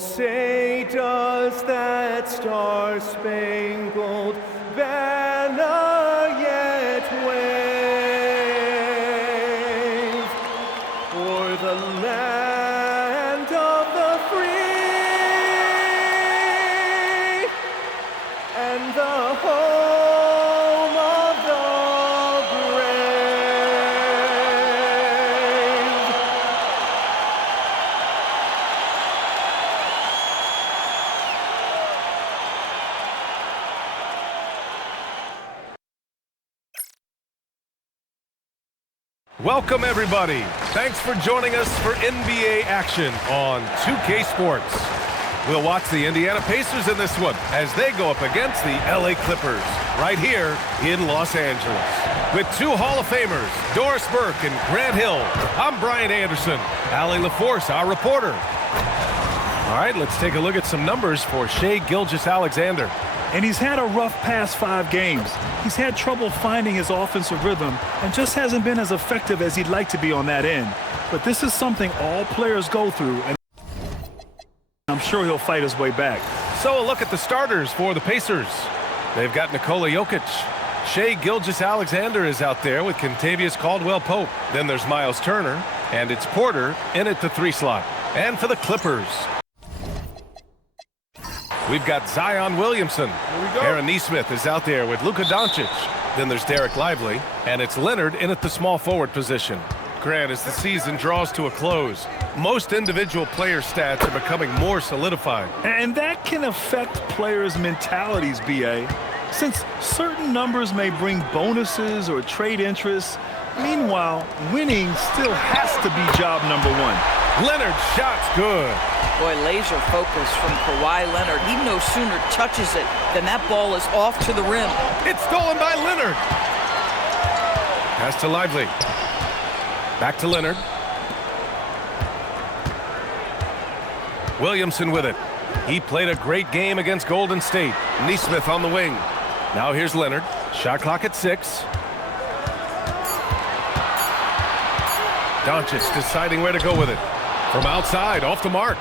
say does that star-spangled banner yet wave o'er the land of the free and the home of the brave. Welcome, everybody. Thanks for joining us for NBA action on 2K Sports. We'll watch the Indiana Pacers in this one as they go up against the LA Clippers right here in Los Angeles. With two Hall of Famers, Doris Burke and Grant Hill, I'm Brian Anderson. Allie LaForce, our reporter. All right, let's take a look at some numbers for Shai Gilgeous-Alexander. And he's had a rough past 5 games. He's had trouble finding his offensive rhythm and just hasn't been as effective as he'd like to be on that end. But this is something all players go through, and I'm sure he'll fight his way back. So a look at the starters for the Pacers. They've got Nikola Jokic. Shai Gilgeous-Alexander is out there with Kentavious Caldwell-Pope. Then there's Miles Turner, and it's Porter in at the 3 slot. And for the Clippers, we've got Zion Williamson. Aaron Nesmith is out there with Luka Doncic. Then there's Derek Lively, and it's Leonard in at the small forward position. Grant, as the season draws to a close, most individual player stats are becoming more solidified. And that can affect players' mentalities, B.A. Since certain numbers may bring bonuses or trade interests, meanwhile, winning still has to be job number 1. Leonard shot's good. Boy, laser focus from Kawhi Leonard. He no sooner touches it than that ball is off to the rim. It's stolen by Leonard. Pass to Lively. Back to Leonard. Williamson with it. He played a great game against Golden State. Nesmith on the wing. Now here's Leonard. Shot clock at 6. Doncic deciding where to go with it. From outside, off the mark.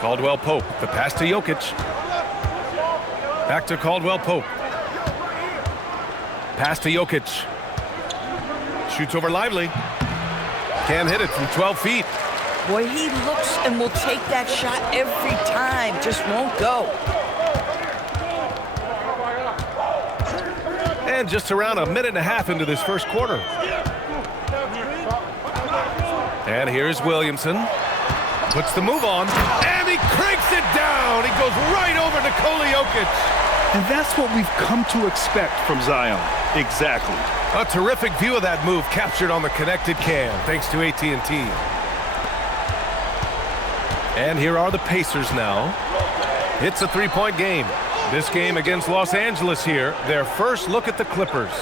Caldwell-Pope, the pass to Jokic. Back to Caldwell-Pope. Pass to Jokic. Shoots over Lively. Can't hit it from 12 feet. Boy, he looks and will take that shot every time. Just won't go. And just around a minute and a half into this first quarter. And here's Williamson. Puts the move on. And he cranks it down. He goes right over Nikola Jokic. And that's what we've come to expect from Zion. Exactly. A terrific view of that move captured on the connected cam, thanks to AT&T. And here are the Pacers now. It's a 3-point game. This game against Los Angeles here, their first look at the Clippers.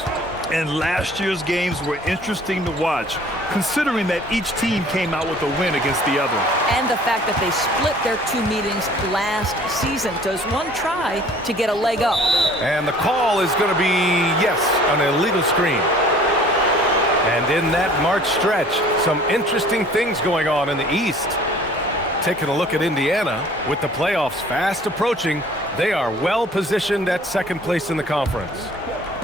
And last year's games were interesting to watch, considering that each team came out with a win against the other. And the fact that they split their 2 meetings last season. Does one try to get a leg up? And the call is going to be, yes, an illegal screen. And in that March stretch, some interesting things going on in the East. Taking a look at Indiana, with the playoffs fast approaching, they are well positioned at second place in the conference.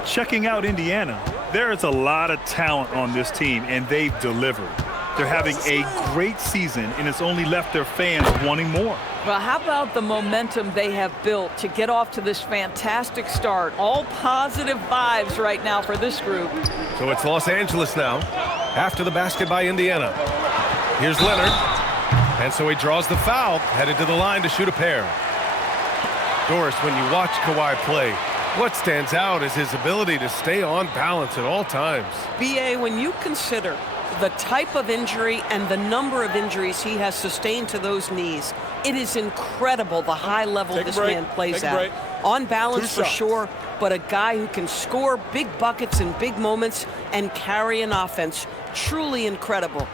Checking out Indiana, there is a lot of talent on this team, and they've delivered. They're having a great season, and it's only left their fans wanting more. Well, how about the momentum they have built to get off to this fantastic start? All positive vibes right now for this group. So it's Los Angeles now, after the basket by Indiana. Here's Leonard, and so he draws the foul, headed to the line to shoot a pair. Doris, when you watch Kawhi play, what stands out is his ability to stay on balance at all times. B.A., when you consider the type of injury and the number of injuries he has sustained to those knees, it is incredible the high level this man plays at. On balance for sure, but a guy who can score big buckets in big moments and carry an offense. Truly incredible.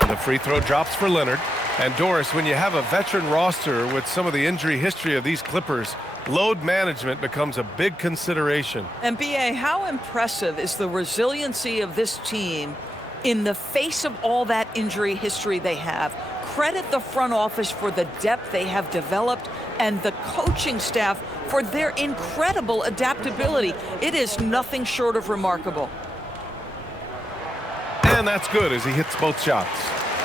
The free throw drops for Leonard. And Doris, when you have a veteran roster with some of the injury history of these Clippers, load management becomes a big consideration. And B.A., how impressive is the resiliency of this team In the face of all that injury history they have, credit the front office for the depth they have developed and the coaching staff for their incredible adaptability. It is nothing short of remarkable. And that's good as he hits both shots.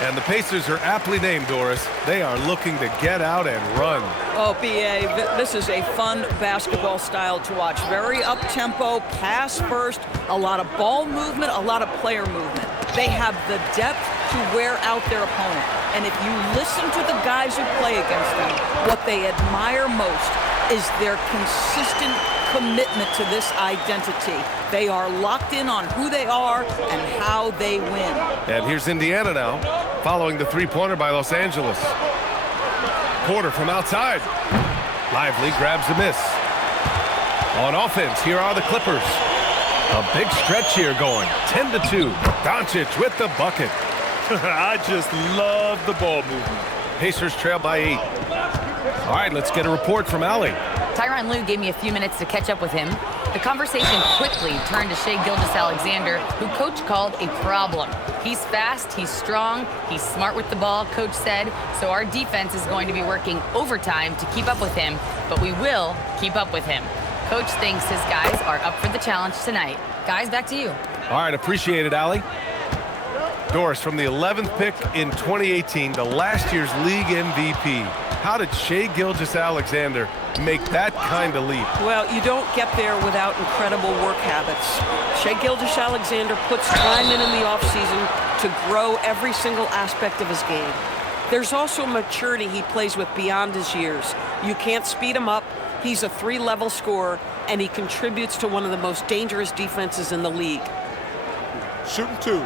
And the Pacers are aptly named, Doris. They are looking to get out and run. Oh, B.A., this is a fun basketball style to watch. Very up-tempo, pass first, a lot of ball movement, a lot of player movement. They have the depth to wear out their opponent. And if you listen to the guys who play against them, what they admire most is their consistent commitment to this identity. They are locked in on who they are and how they win. And here's Indiana now, following the three-pointer by Los Angeles. Porter from outside. Lively grabs a miss. On offense, here are the Clippers. A big stretch here going, 10-2. Doncic with the bucket. I just love the ball movement. Pacers trail by 8. All right, let's get a report from Allie. Tyronn Lue gave me a few minutes to catch up with him. The conversation quickly turned to Shai Gilgeous-Alexander, who coach called a problem. He's fast, he's strong, he's smart with the ball, coach said, so our defense is going to be working overtime to keep up with him, but we will keep up with him. Coach thinks his guys are up for the challenge tonight. Guys, back to you. All right, appreciate it, Allie. Doris, from the 11th pick in 2018 to last year's league MVP, how did Shai Gilgeous-Alexander make that kind of leap? Well, you don't get there without incredible work habits. Shai Gilgeous-Alexander puts time in the offseason to grow every single aspect of his game. There's also maturity he plays with beyond his years. You can't speed him up. He's a 3-level scorer, and he contributes to one of the most dangerous defenses in the league. Shooting 2.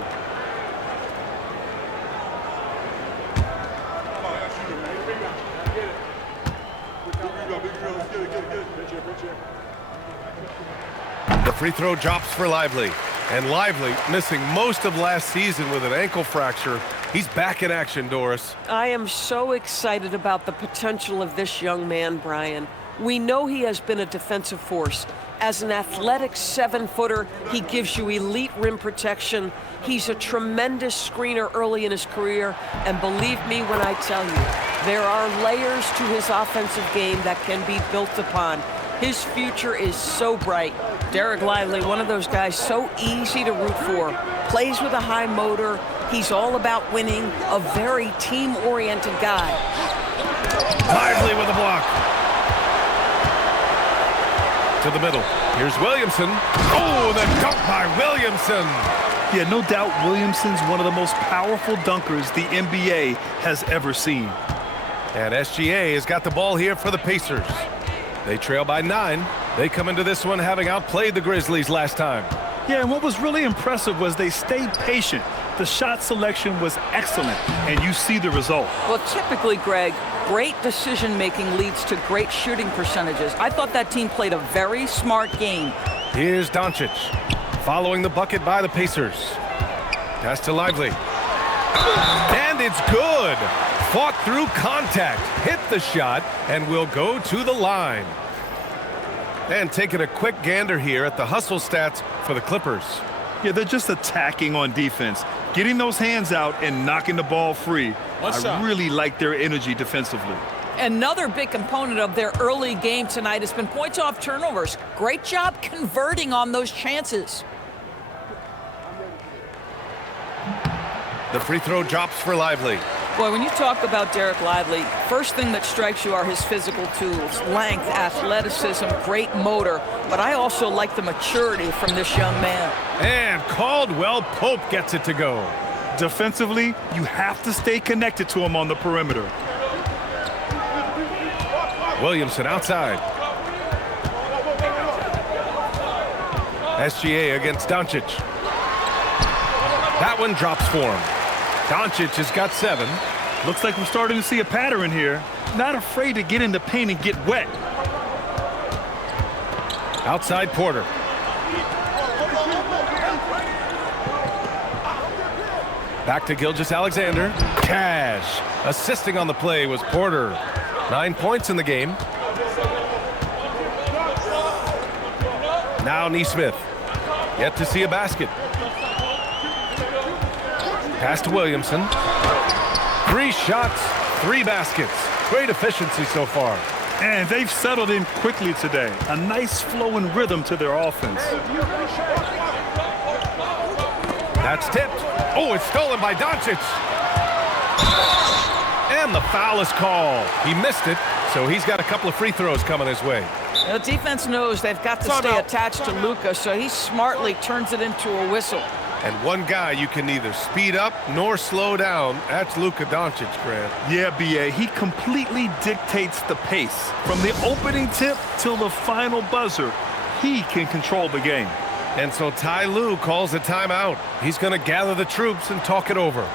The free throw drops for Lively. And Lively, missing most of last season with an ankle fracture, he's back in action, Doris. I am so excited about the potential of this young man, Brian. We know he has been a defensive force. As an athletic 7-footer, he gives you elite rim protection. He's a tremendous screener early in his career. And believe me when I tell you, there are layers to his offensive game that can be built upon. His future is so bright. Derek Lively, one of those guys so easy to root for. Plays with a high motor. He's all about winning. A very team-oriented guy. Lively with a block. To the middle. Here's Williamson. Oh, the dunk by Williamson. Yeah, no doubt Williamson's one of the most powerful dunkers the NBA has ever seen. And SGA has got the ball here for the Pacers. They trail by 9. They come into this one having outplayed the Grizzlies last time. Yeah, and what was really impressive was they stayed patient. The shot selection was excellent, and you see the result. Well, typically, Greg, great decision-making leads to great shooting percentages. I thought that team played a very smart game. Here's Doncic, following the bucket by the Pacers. Pass to Lively. And it's good. Fought through contact, hit the shot, and will go to the line. And taking a quick gander here at the hustle stats for the Clippers. Yeah, they're just attacking on defense, getting those hands out and knocking the ball free. I really like their energy defensively. Another big component of their early game tonight has been points off turnovers. Great job converting on those chances. The free throw drops for Lively. Boy, when you talk about Derek Lively, first thing that strikes you are his physical tools. Length, athleticism, great motor. But I also like the maturity from this young man. And Caldwell Pope gets it to go. Defensively, you have to stay connected to him on the perimeter. Williamson outside. SGA against Doncic. That one drops for him. Doncic has got 7. Looks like we're starting to see a pattern here. Not afraid to get in the paint and get wet. Outside Porter. Back to Gilgeous-Alexander. Cash. Assisting on the play was Porter. 9 points in the game. Now Nesmith. Yet to see a basket. Pass to Williamson. 3 shots, 3 baskets. Great efficiency so far. And they've settled in quickly today. A nice flow and rhythm to their offense. That's tipped. Oh, it's stolen by Doncic. And the foul is called. He missed it, so he's got a couple of free throws coming his way. The defense knows they've got to stay attached to Luka, so he smartly turns it into a whistle. And one guy you can neither speed up nor slow down, that's Luka Doncic, Grant. Yeah, B.A., he completely dictates the pace. From the opening tip till the final buzzer, he can control the game. And so Ty Lue calls a timeout. He's going to gather the troops and talk it over.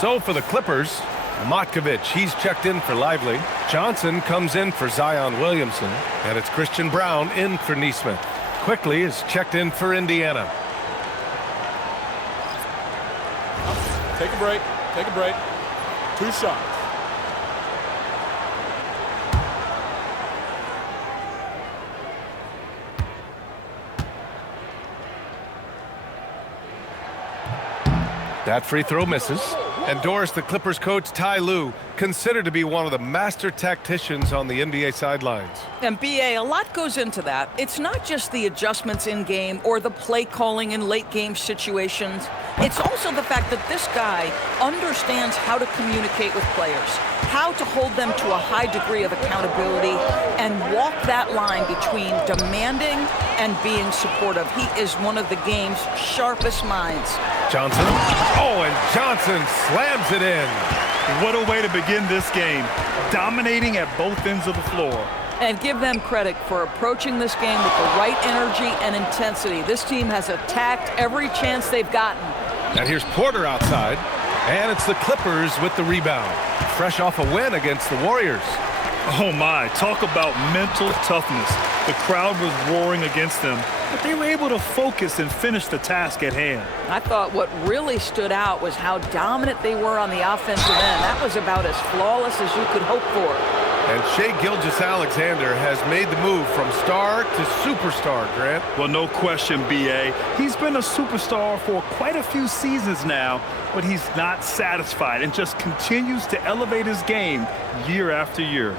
So for the Clippers, Matkovic, he's checked in for Lively. Johnson comes in for Zion Williamson. And it's Christian Brown in for Nesmith. Quickly is checked in for Indiana. Take a break. Take a break. 2 shots. That free throw misses. And Doris, the Clippers coach Ty Lue, considered to be one of the master tacticians on the NBA sidelines. And B.A., a lot goes into that. It's not just the adjustments in game or the play calling in late game situations. It's also the fact that this guy understands how to communicate with players, how to hold them to a high degree of accountability, and walk that line between demanding and being supportive. He is one of the game's sharpest minds. Johnson. Oh, and Johnson slams it in. What a way to begin this game, dominating at both ends of the floor. And give them credit for approaching this game with the right energy and intensity. This team has attacked every chance they've gotten. Now here's Porter outside, and it's the Clippers with the rebound. Fresh off a win against the Warriors. Oh my, talk about mental toughness. The crowd was roaring against them, but they were able to focus and finish the task at hand. I thought what really stood out was how dominant they were on the offensive end. That was about as flawless as you could hope for. And Shai Gilgeous-Alexander has made the move from star to superstar, Grant. Well, no question, B.A. He's been a superstar for quite a few seasons now, but he's not satisfied and just continues to elevate his game year after year.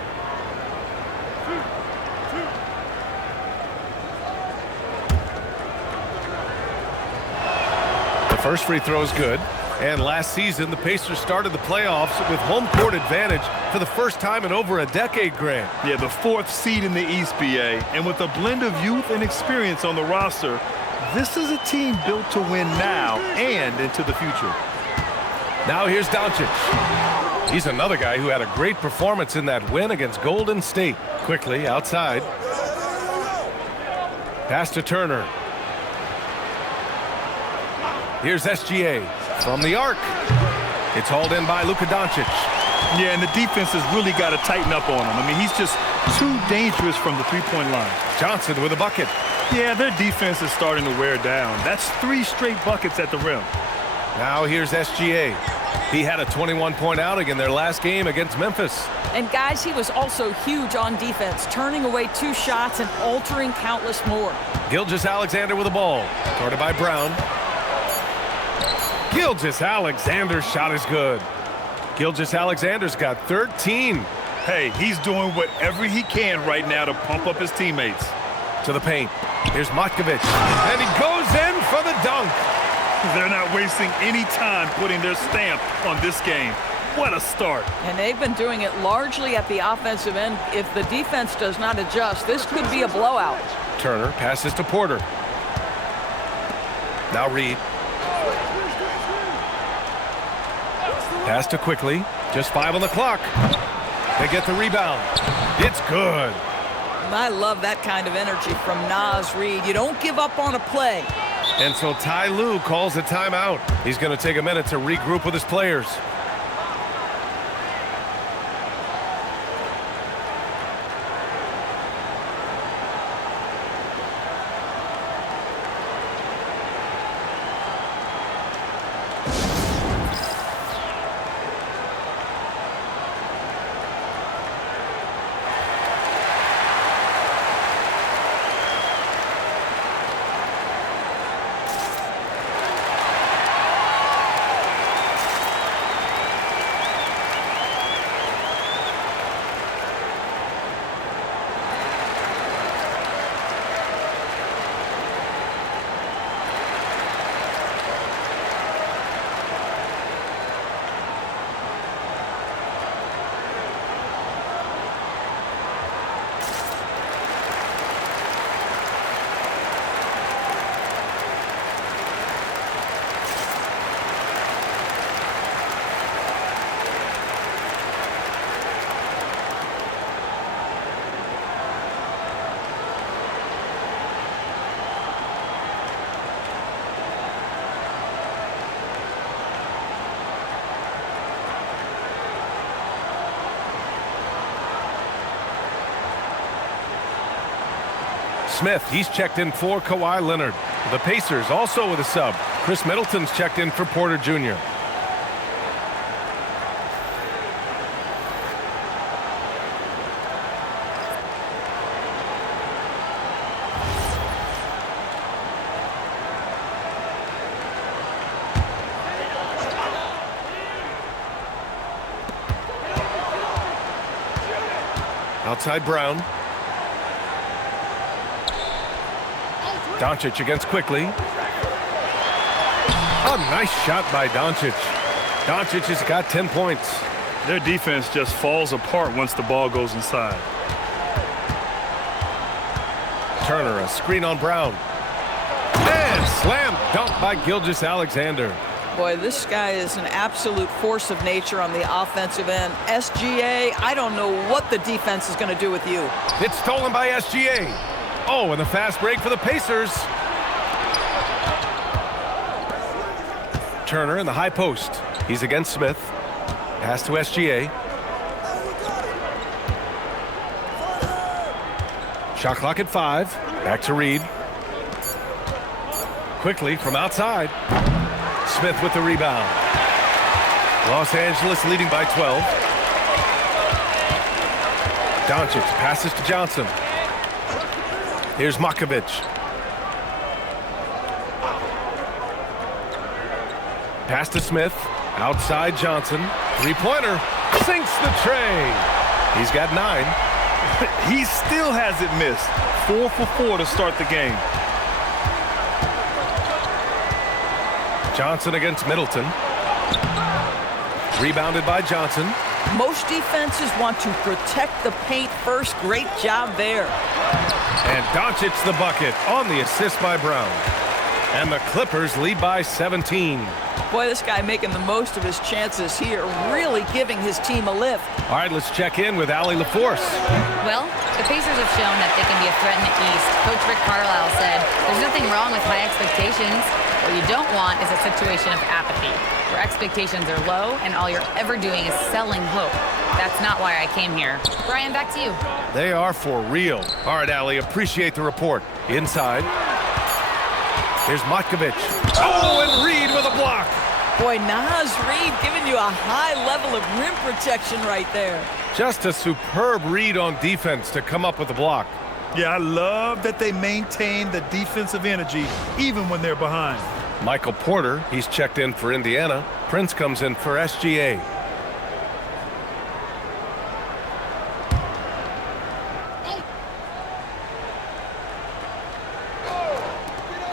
The first free throw is good. And last season, the Pacers started the playoffs with home court advantage for the first time in over a decade, Grant. Yeah, the 4th seed in the East, B.A. And with a blend of youth and experience on the roster, this is a team built to win now and into the future. Now here's Doncic. He's another guy who had a great performance in that win against Golden State. Quickly outside. Pass to Turner. Here's SGA. From the arc. It's hauled in by Luka Doncic. Yeah, and the defense has really got to tighten up on him. I mean, he's just too dangerous from the three-point line. Johnson with a bucket. Yeah, their defense is starting to wear down. That's 3 straight buckets at the rim. Now here's SGA. He had a 21-point outing in their last game against Memphis. And guys, he was also huge on defense, turning away 2 shots and altering countless more. Gilgeous-Alexander with the ball. Guarded by Brown. Gilgeous-Alexander's shot is good. Gilgeous-Alexander's got 13. Hey, he's doing whatever he can right now to pump up his teammates. To the paint. Here's Matkovic. And he goes in for the dunk. They're not wasting any time putting their stamp on this game. What a start. And they've been doing it largely at the offensive end. If the defense does not adjust, this could be a blowout. Turner passes to Porter. Now Reed. Pass to Quickly. Just 5 on the clock. They get the rebound. It's good. I love that kind of energy from Naz Reid. You don't give up on a play. And so Ty Lue calls a timeout. He's going to take a minute to regroup with his players. Smith, he's checked in for Kawhi Leonard. The Pacers also with a sub. Chris Middleton's checked in for Porter Jr. Outside Brown. Doncic against Quickly. A nice shot by Doncic. Doncic has got 10 points. Their defense just falls apart once the ball goes inside. Turner, a screen on Brown. And slam dunk by Gilgeous-Alexander. Boy, this guy is an absolute force of nature on the offensive end. SGA, I don't know what the defense is going to do with you. It's stolen by SGA. Oh, and the fast break for the Pacers. Turner in the high post. He's against Smith. Pass to SGA. Shot clock at 5. Back to Reed. Quickly from outside. Smith with the rebound. Los Angeles leading by 12. Doncic passes to Johnson. Here's Makovic. Pass to Smith. Outside Johnson. Three-pointer. Sinks the tray. He's got 9. He still hasn't missed. 4 for 4 to start the game. Johnson against Middleton. Rebounded by Johnson. Most defenses want to protect the paint first. Great job there. And Doncic the bucket on the assist by Brown. And the Clippers lead by 17. Boy, this guy making the most of his chances here, really giving his team a lift. All right, let's check in with Allie LaForce. Well, the Pacers have shown that they can be a threat in the East. Coach Rick Carlisle said, there's nothing wrong with high expectations. What you don't want is a situation of apathy, where expectations are low and all you're ever doing is selling hope. That's not why I came here. Brian, back to you. They are for real. All right, Allie, appreciate the report. Inside. Here's Matkovic. Oh, and Reed with a block. Boy, Naz Reid giving you a high level of rim protection right there. Just a superb read on defense to come up with the block. Yeah, I love that they maintain the defensive energy even when they're behind. Michael Porter, he's checked in for Indiana. Prince comes in for SGA.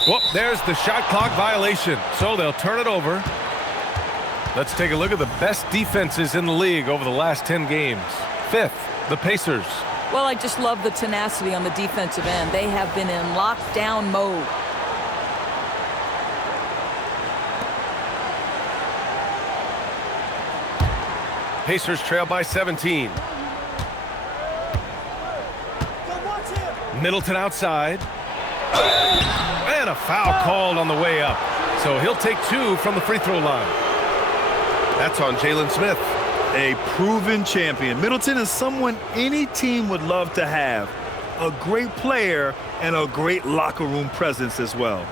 Well, there's the shot clock violation, so they'll turn it over. Let's take a look at the best defenses in the league over the last 10 games. 5th, the Pacers. Well, I just love the tenacity on the defensive end. They have been in lockdown mode. Pacers trail by 17. Middleton outside. And a foul called on the way up. So he'll take 2 from the free throw line. That's on Jalen Smith. A proven champion. Middleton is someone any team would love to have. A great player and a great locker room presence as well.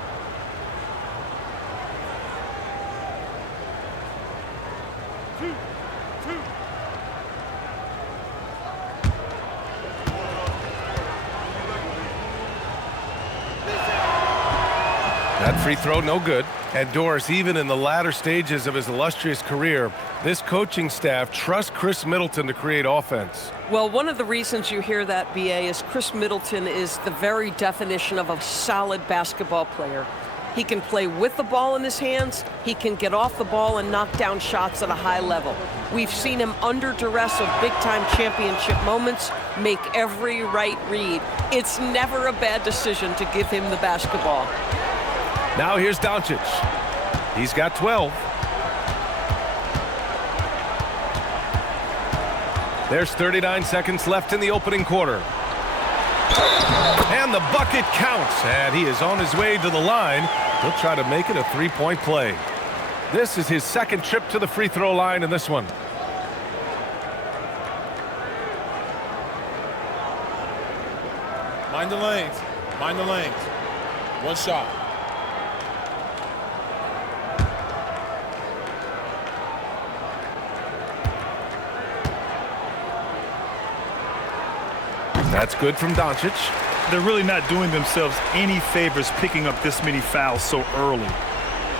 That free throw, no good. And Doris, even in the latter stages of his illustrious career, this coaching staff trusts Chris Middleton to create offense. Well, one of the reasons you hear that, BA, is Chris Middleton is the very definition of a solid basketball player. He can play with the ball in his hands. He can get off the ball and knock down shots at a high level. We've seen him under duress of big-time championship moments make every right read. It's never a bad decision to give him the basketball. Now here's Doncic. He's got 12. There's 39 seconds left in the opening quarter. And the bucket counts, and he is on his way to the line. He'll try to make it a three-point play. This is his second trip to the free throw line in this one. Mind the lanes. Mind the lanes. One shot. That's good from Doncic. They're really not doing themselves any favors picking up this many fouls so early.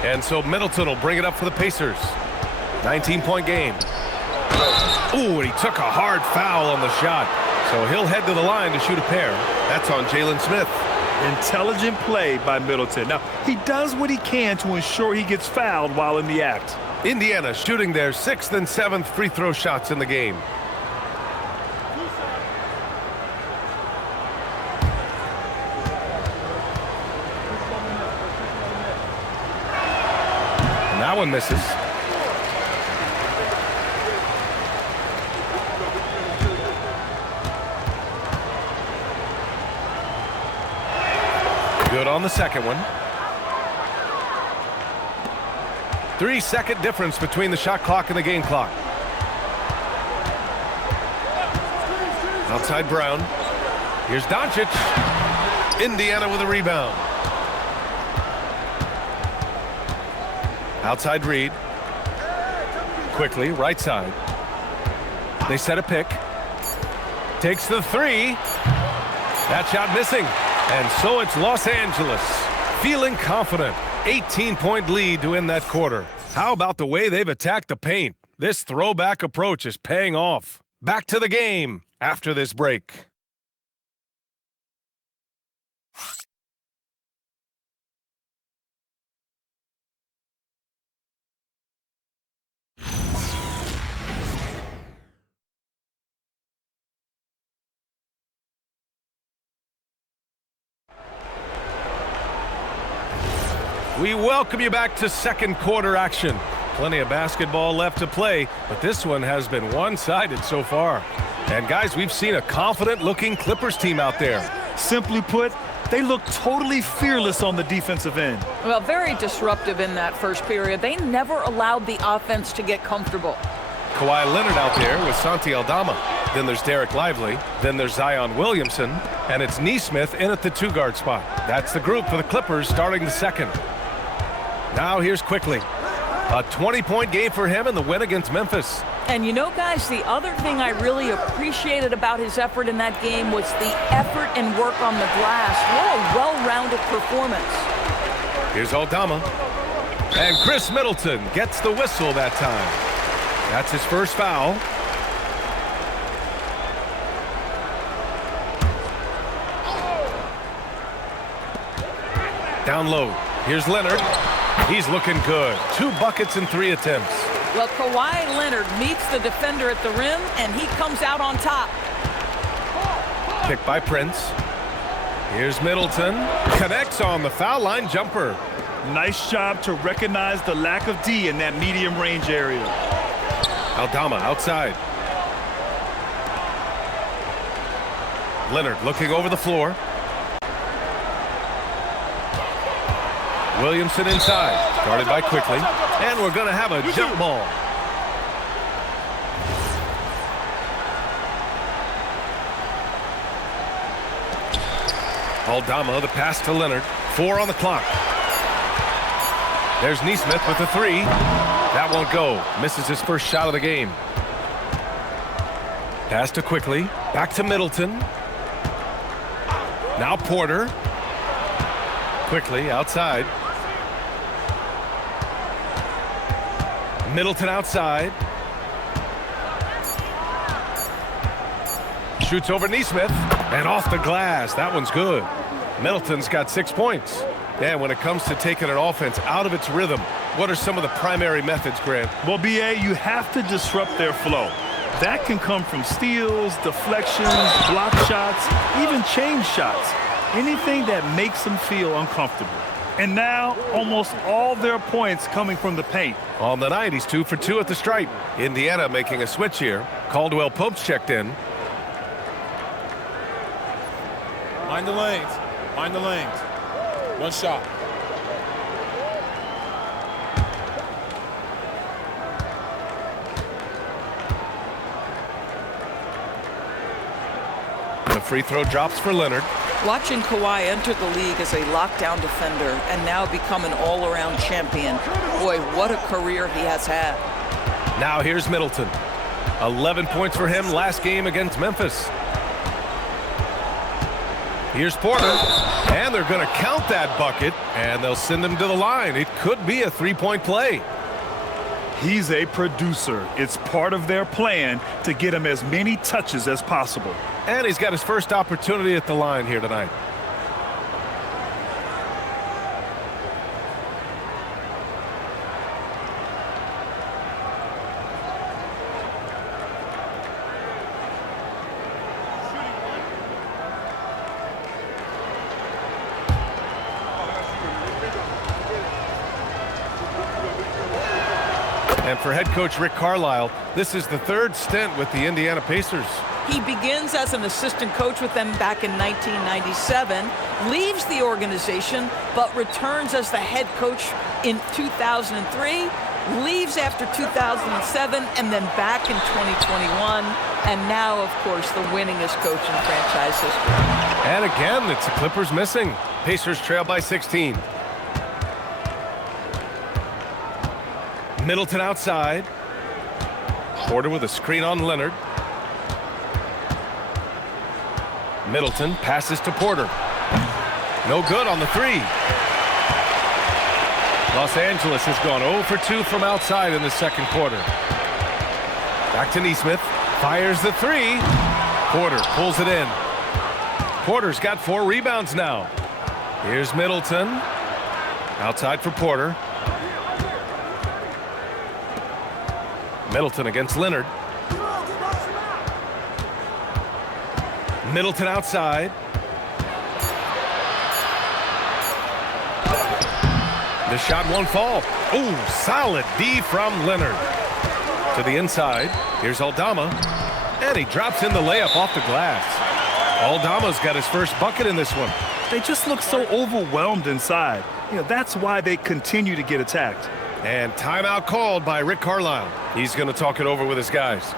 And so Middleton will bring it up for the Pacers. 19-point game. Ooh, and he took a hard foul on the shot. So he'll head to the line to shoot a pair. That's on Jalen Smith. Intelligent play by Middleton. Now, he does what he can to ensure he gets fouled while in the act. Indiana shooting their 6th and 7th free throw shots in the game. That one misses. Good on the second one. 3-second difference between the shot clock and the game clock. Outside Brown. Here's Doncic. Indiana with a rebound. Outside Reed. Quickly, right side. They set a pick. Takes the three. That shot missing. And so it's Los Angeles. Feeling confident. 18-point lead to end that quarter. How about the way they've attacked the paint? This throwback approach is paying off. Back to the game after this break. We welcome you back to second quarter action. Plenty of basketball left to play, but this one has been one-sided so far. And guys, we've seen a confident-looking Clippers team out there. Simply put, they look totally fearless on the defensive end. Well, very disruptive in that first period. They never allowed the offense to get comfortable. Kawhi Leonard out there with Santi Aldama. Then there's Derek Lively. Then there's Zion Williamson. And it's Nesmith in at the two-guard spot. That's the group for the Clippers starting the second. Now here's Quickly. A 20-point game for him in the win against Memphis. And you know, guys, the other thing I really appreciated about his effort in that game was the effort and work on the glass. What a well-rounded performance. Here's Aldama. And Chris Middleton gets the whistle that time. That's his first foul. Down low. Here's Leonard. He's looking good. 2 buckets in 3 attempts. Well, Kawhi Leonard meets the defender at the rim, and he comes out on top. Picked by Prince. Here's Middleton. Connects on the foul line jumper. Nice job to recognize the lack of D in that medium range area. Aldama outside. Leonard looking over the floor. Williamson inside. Guarded by Quickly. And we're going to have a jump ball. Aldama, the pass to Leonard. 4 on the clock. There's Neesmith with the 3. That won't go. Misses his first shot of the game. Pass to Quickly. Back to Middleton. Now Porter. Quickly outside. Middleton outside. Shoots over Neesmith. And off the glass. That one's good. Middleton's got 6 points. And when it comes to taking an offense out of its rhythm, what are some of the primary methods, Grant? Well, BA, you have to disrupt their flow. That can come from steals, deflections, block shots, even change shots. Anything that makes them feel uncomfortable. And now, almost all their points coming from the paint. On the night, he's 2 for 2 at the stripe. Indiana making a switch here. Caldwell Pope's checked in. Mind the lanes. Mind the lanes. 1 shot. The free throw drops for Leonard. Watching Kawhi enter the league as a lockdown defender and now become an all-around champion. Boy, what a career he has had. Now here's Middleton. 11 points for him last game against Memphis. Here's Porter. And they're going to count that bucket, and they'll send him to the line. It could be a 3-point play. He's a producer. It's part of their plan to get him as many touches as possible. And he's got his first opportunity at the line here tonight. And for head coach Rick Carlisle, this is the 3rd stint with the Indiana Pacers. He begins as an assistant coach with them back in 1997, leaves the organization, but returns as the head coach in 2003, leaves after 2007, and then back in 2021, and now, of course, the winningest coach in franchise history. And again, it's the Clippers missing. Pacers trail by 16. Middleton outside. Porter with a screen on Leonard. Middleton passes to Porter. No good on the 3. Los Angeles has gone 0 for 2 from outside in the second quarter. Back to Neesmith. Fires the 3. Porter pulls it in. Porter's got 4 rebounds now. Here's Middleton. Outside for Porter. Middleton against Leonard. Middleton outside. The shot won't fall. Ooh, solid D from Leonard. To the inside. Here's Aldama. And he drops in the layup off the glass. Aldama's got his first bucket in this one. They just look so overwhelmed inside. That's why they continue to get attacked. And timeout called by Rick Carlisle. He's going to talk it over with his guys.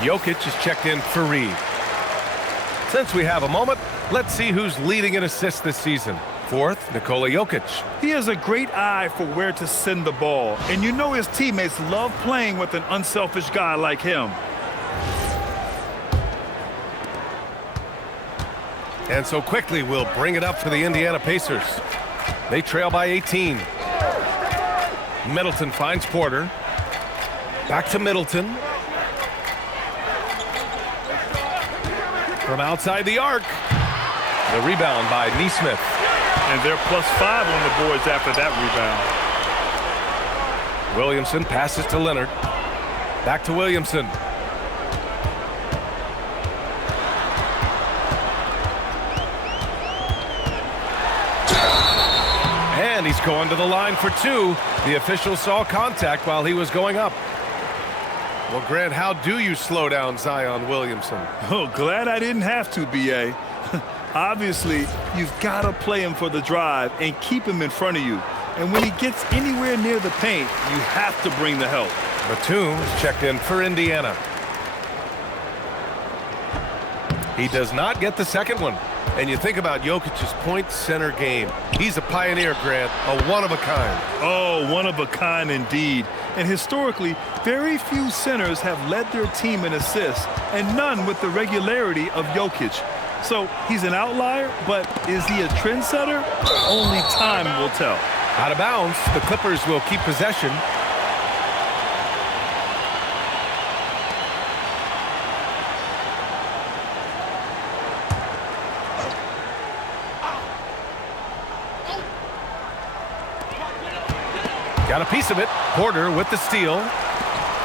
Jokic is checked in for Reed. Since we have a moment, let's see who's leading in assists this season. Fourth, Nikola Jokic. He has a great eye for where to send the ball, and you know his teammates love playing with an unselfish guy like him. And so quickly we'll bring it up for the Indiana Pacers. They trail by 18. Middleton finds Porter. Back to Middleton. From outside the arc. The rebound by Nesmith. And they're +5 on the boards after that rebound. Williamson passes to Leonard. Back to Williamson. And he's going to the line for two. The official saw contact while he was going up. Well, Grant, how do you slow down Zion Williamson? Oh, glad I didn't have to, B.A. Obviously, you've got to play him for the drive and keep him in front of you. And when he gets anywhere near the paint, you have to bring the help. Batum is checked in for Indiana. He does not get the second one. And you think about Jokic's point center game. He's a pioneer, Grant, a one-of-a-kind. Oh, one-of-a-kind indeed. And historically, very few centers have led their team in assists, and none with the regularity of Jokic. So he's an outlier, but is he a trendsetter? Only time will tell. Out of bounds, the Clippers will keep possession. Got a piece of it. Porter with the steal.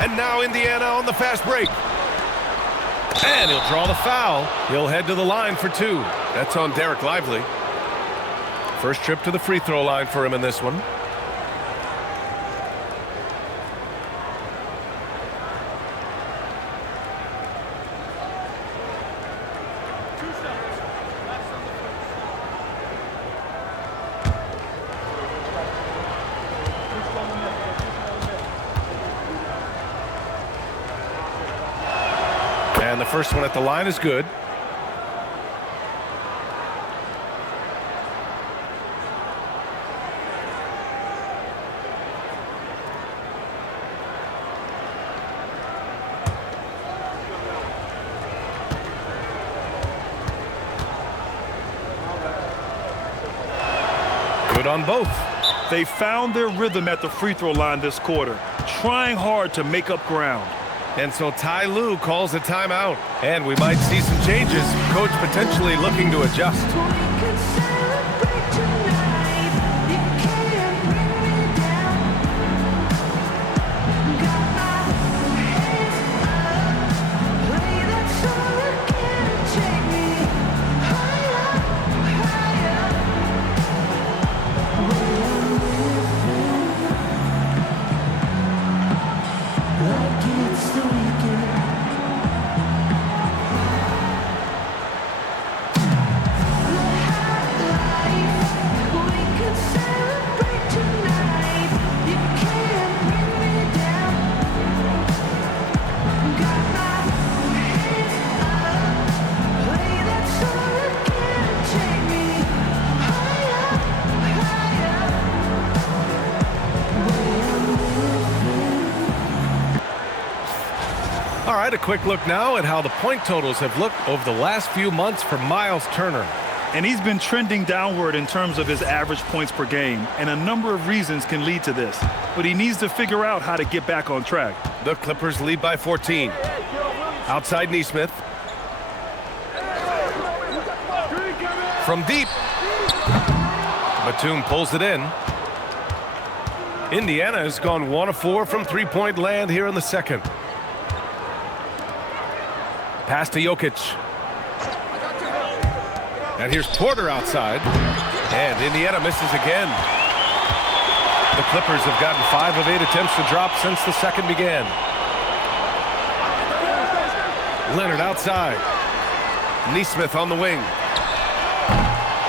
And now Indiana on the fast break. And he'll draw the foul. He'll head to the line for two. That's on Derek Lively. First trip to the free throw line for him in this one. And the first one at the line is good. Good on both. They found their rhythm at the free throw line this quarter, trying hard to make up ground. And so Ty Lue calls a timeout. And we might see some changes. Coach potentially looking to adjust. All right, a quick look now at how the point totals have looked over the last few months for Miles Turner. And he's been trending downward in terms of his average points per game, and a number of reasons can lead to this. But he needs to figure out how to get back on track. The Clippers lead by 14. Outside Nesmith. From deep. Batum pulls it in. Indiana has gone 1 of 4 from three-point land here in the second. Pass to Jokic. And here's Porter outside. And Indiana misses again. The Clippers have gotten 5 of 8 attempts to drop since the second began. Leonard outside. Nesmith on the wing.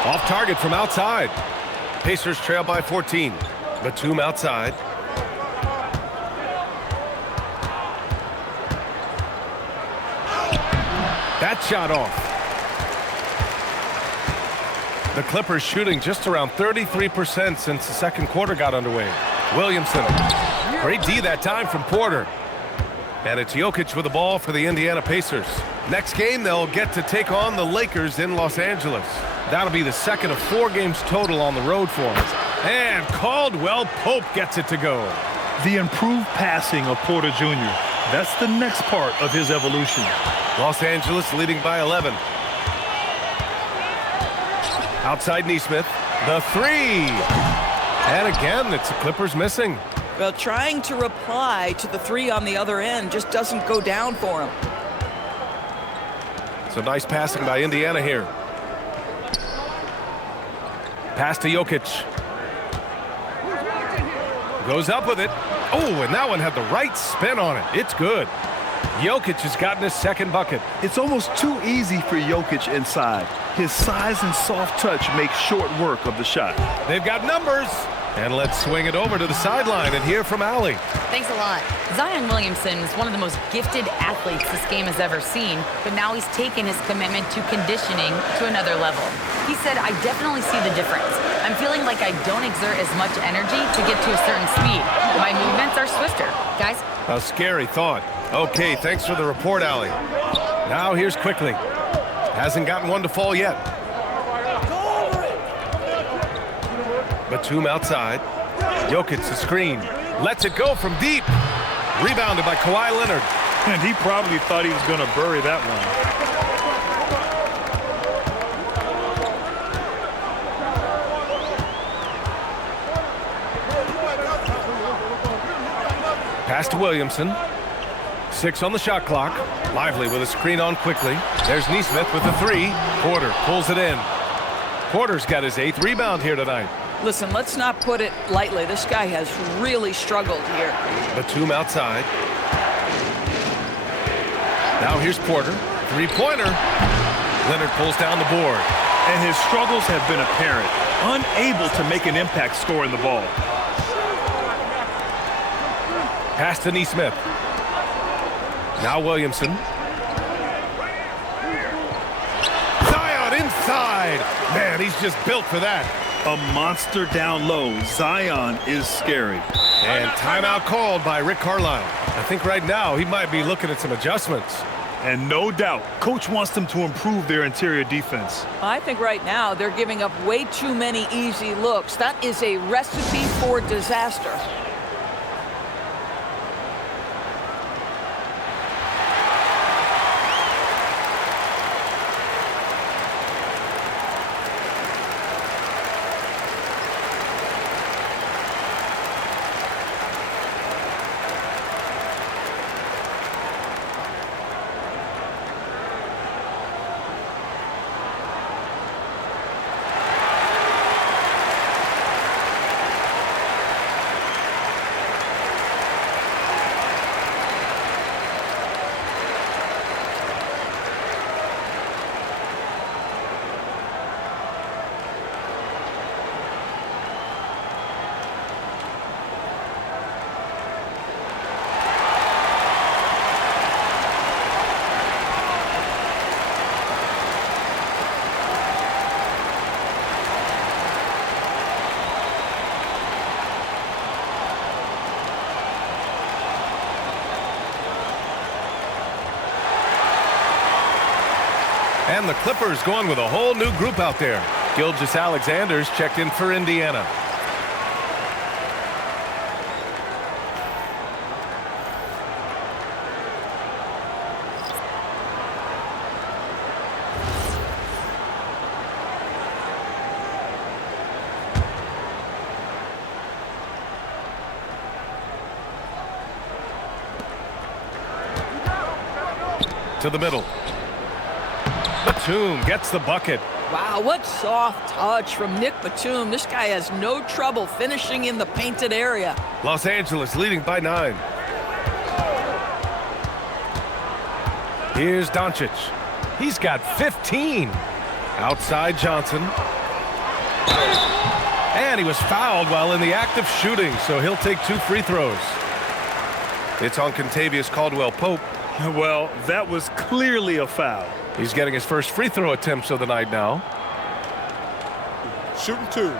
Off target from outside. Pacers trail by 14. Batum outside. That shot off. The Clippers shooting just around 33% since the second quarter got underway. Williamson. Great D that time from Porter. And it's Jokic with the ball for the Indiana Pacers. Next game, they'll get to take on the Lakers in Los Angeles. That'll be the second of 4 games total on the road for them. And Caldwell Pope gets it to go. The improved passing of Porter Jr. That's the next part of his evolution. Los Angeles leading by 11. Outside Nesmith. The 3. And again, it's the Clippers missing. Well, trying to reply to the 3 on the other end just doesn't go down for him. So nice passing by Indiana here. Pass to Jokic. Goes up with it. Oh, and that one had the right spin on it. It's good. Jokic has gotten his second bucket. It's almost too easy for Jokic inside. His size and soft touch make short work of the shot. They've got numbers. And let's swing it over to the sideline and hear from Allie. Thanks a lot. Zion Williamson is one of the most gifted athletes this game has ever seen, but now he's taken his commitment to conditioning to another level. He said, I definitely see the difference. I'm feeling like I don't exert as much energy to get to a certain speed. My movements are swifter. Guys? A scary thought. Okay, thanks for the report, Allie. Now here's Quickly. Hasn't gotten one to fall yet. Batum outside. Jokic the screen. Lets it go from deep. Rebounded by Kawhi Leonard. And he probably thought he was going to bury that one. Pass to Williamson. 6 on the shot clock. Lively with a screen on Quickly. There's Nesmith with the 3. Porter pulls it in. Porter's got his 8th rebound here tonight. Listen, let's not put it lightly. This guy has really struggled here. Batum outside. Now here's Porter. 3-pointer. Leonard pulls down the board. And his struggles have been apparent. Unable to make an impact scoring the ball. Pass to Nesmith. Now Williamson. Zion inside. Man, he's just built for that. A monster down low. Zion is scary. And timeout called by Rick Carlisle. I think right now he might be looking at some adjustments. And no doubt, coach wants them to improve their interior defense. I think right now they're giving up way too many easy looks. That is a recipe for disaster. And the Clippers going with a whole new group out there. Gilgeous-Alexander's checked in for Indiana. To the middle. Batum gets the bucket. Wow, what soft touch from Nick Batum. This guy has no trouble finishing in the painted area. Los Angeles leading by 9. Here's Doncic. He's got 15. Outside Johnson. And he was fouled while in the act of shooting, so he'll take 2 free throws. It's on Contavious Caldwell-Pope. Well, that was clearly a foul. He's getting his first free throw attempts of the night now. Shooting 2.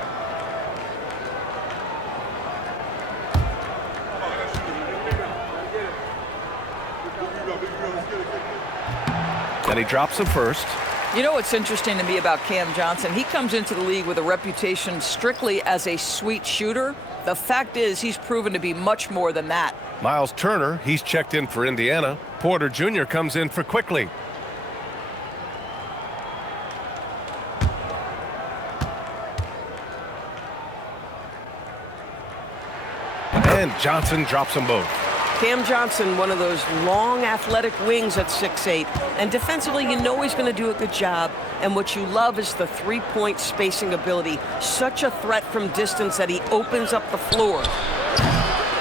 And he drops him first. You know what's interesting to me about Cam Johnson? He comes into the league with a reputation strictly as a sweet shooter. The fact is he's proven to be much more than that. Miles Turner, he's checked in for Indiana. Porter Jr. comes in for Quickly. And Johnson drops them both. Cam Johnson, one of those long athletic wings at 6'8", and defensively you know he's going to do a good job, and what you love is the three-point spacing ability. Such a threat from distance that he opens up the floor.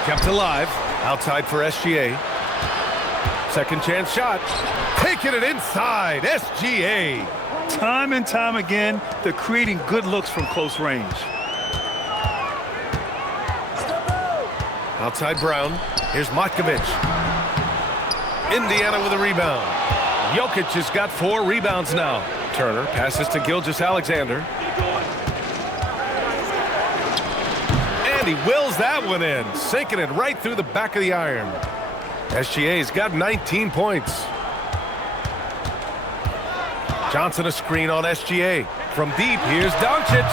Kept alive, outside for SGA. Second chance shot, taking it inside, SGA. Time and time again, they're creating good looks from close range. Outside Brown. Here's Matkovic. Indiana with a rebound. Jokic has got 4 rebounds now. Turner passes to Gilgeous-Alexander. And he wills that one in, sinking it right through the back of the iron. SGA's got 19 points. Johnson a screen on SGA. From deep, here's Doncic.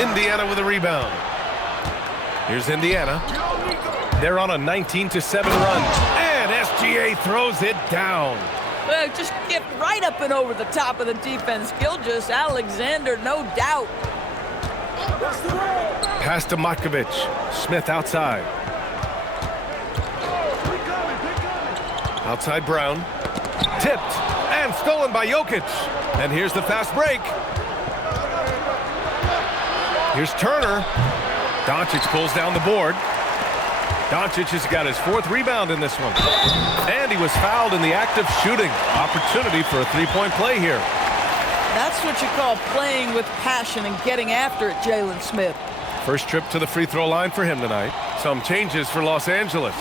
Indiana with a rebound. Here's Indiana. They're on a 19-7 run. And SGA throws it down. Well, just get right up and over the top of the defense. Gilgeous-Alexander, no doubt. Pass to Matkovic. Smith outside. Outside Brown. Tipped and stolen by Jokic. And here's the fast break. Here's Turner. Doncic pulls down the board. Doncic has got his 4th rebound in this one. And he was fouled in the act of shooting. Opportunity for a three-point play here. That's what you call playing with passion and getting after it, Jalen Smith. First trip to the free throw line for him tonight. Some changes for Los Angeles.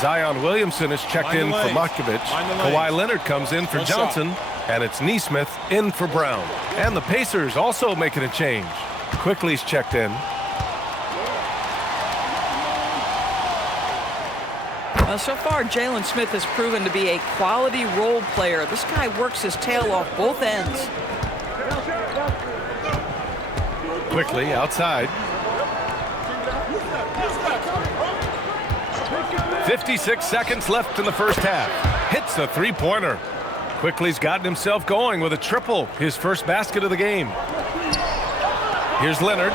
Zion Williamson is checked in for Matkovic. Kawhi Leonard comes in for Johnson. And it's Nesmith in for Brown. And the Pacers also making a change. Quickly's checked in. So far, Jalen Smith has proven to be a quality role player. This guy works his tail off both ends. Quickly outside. 56 seconds left in the first half. Hits a three-pointer. Quickly's gotten himself going with a triple, his first basket of the game. Here's Leonard.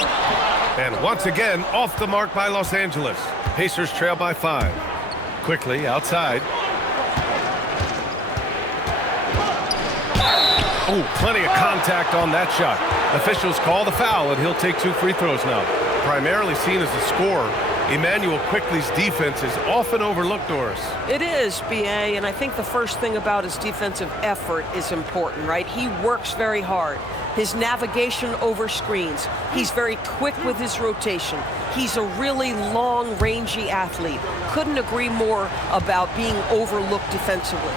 And once again, off the mark by Los Angeles. Pacers trail by 5. Quickly outside. Oh, plenty of contact on that shot. Officials call the foul, and he'll take 2 free throws now. Primarily seen as a scorer, Immanuel Quickly's defense is often overlooked, Doris. It is, B.A., and I think the first thing about his defensive effort is important, right? He works very hard. His navigation over screens. He's very quick with his rotation. He's a really long, rangy athlete. Couldn't agree more about being overlooked defensively.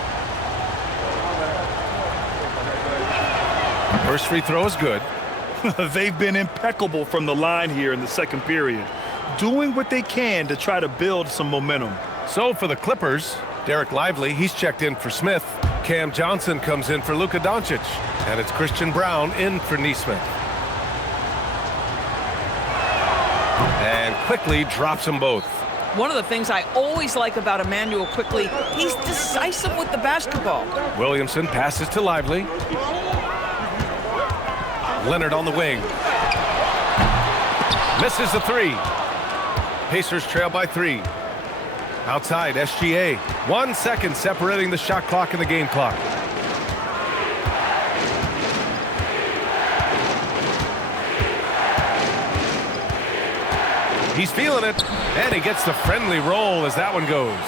First free throw is good. They've been impeccable from the line here in the second period, doing what they can to try to build some momentum. So for the Clippers, Derek Lively, he's checked in for Smith. Cam Johnson comes in for Luka Doncic. And it's Christian Brown in for Nesmith. And Quickly drops them both. One of the things I always like about Immanuel Quickly, he's decisive with the basketball. Williamson passes to Lively. Leonard on the wing. Misses the 3. Pacers trail by 3. Outside, SGA. 1 second separating the shot clock and the game clock. He's feeling it, and he gets the friendly roll as that one goes.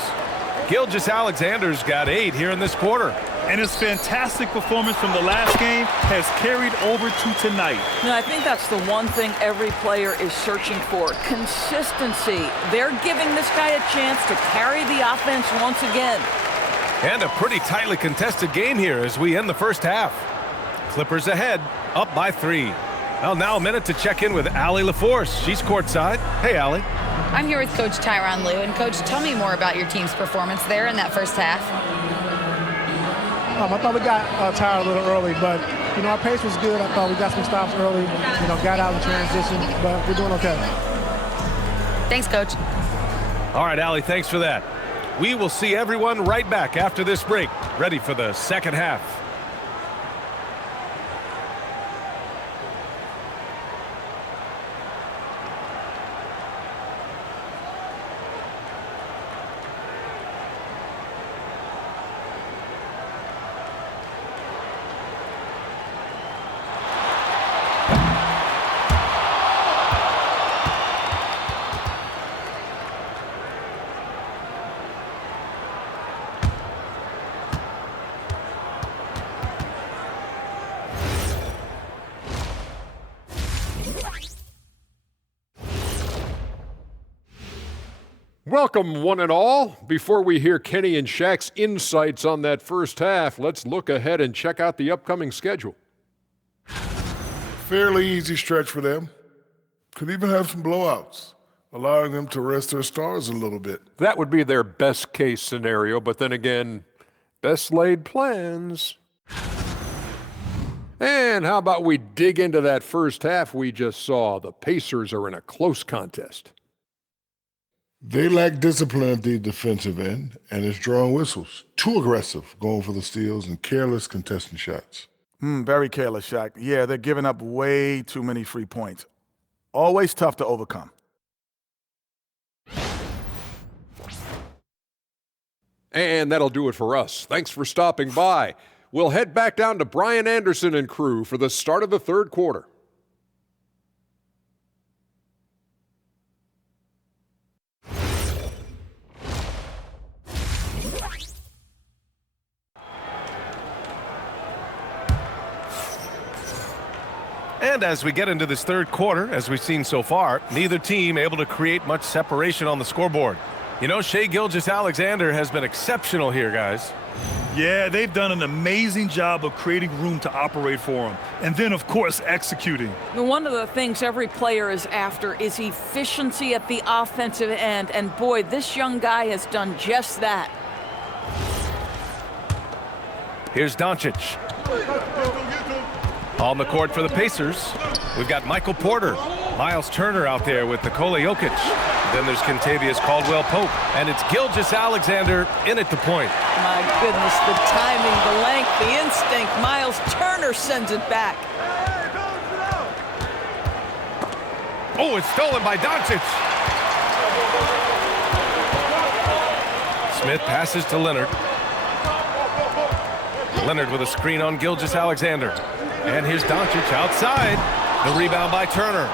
Gilgeous-Alexander's got 8 here in this quarter. And his fantastic performance from the last game has carried over to tonight. I think that's the one thing every player is searching for, consistency. They're giving this guy a chance to carry the offense once again. And a pretty tightly contested game here as we end the first half. Clippers ahead, up by 3. Well, now a minute to check in with Allie LaForce. She's courtside. Hey, Allie. I'm here with Coach Tyronn Lue. And, Coach, tell me more about your team's performance there in that first half. I thought we got tired a little early, but, our pace was good. I thought we got some stops early, got out in transition, but we're doing okay. Thanks, Coach. All right, Allie, thanks for that. We will see everyone right back after this break, ready for the second half. Welcome, one and all. Before we hear Kenny and Shaq's insights on that first half, let's look ahead and check out the upcoming schedule. Fairly easy stretch for them. Could even have some blowouts, allowing them to rest their stars a little bit. That would be their best case scenario, but then again, best laid plans. And how about we dig into that first half we just saw? The Pacers are in a close contest. They lack discipline at the defensive end, and it's drawing whistles. Too aggressive, going for the steals, and careless contesting shots. Very careless, Shaq. Yeah, they're giving up way too many free points. Always tough to overcome. And that'll do it for us. Thanks for stopping by. We'll head back down to Brian Anderson and crew for the start of the third quarter. And as we get into this third quarter, as we've seen so far, neither team able to create much separation on the scoreboard. Shai Gilgeous-Alexander has been exceptional here, guys. Yeah, they've done an amazing job of creating room to operate for him. And then, of course, executing. One of the things every player is after is efficiency at the offensive end. And boy, this young guy has done just that. Here's Doncic. On the court for the Pacers, we've got Michael Porter, Miles Turner out there with Nikola Jokic. Then there's Kentavious Caldwell-Pope, and it's Gilgeous-Alexander in at the point. My goodness, the timing, the length, the instinct. Miles Turner sends it back. Oh, it's stolen by Doncic. Smith passes to Leonard. Leonard with a screen on Gilgeous-Alexander. And here's Doncic outside. The rebound by Turner.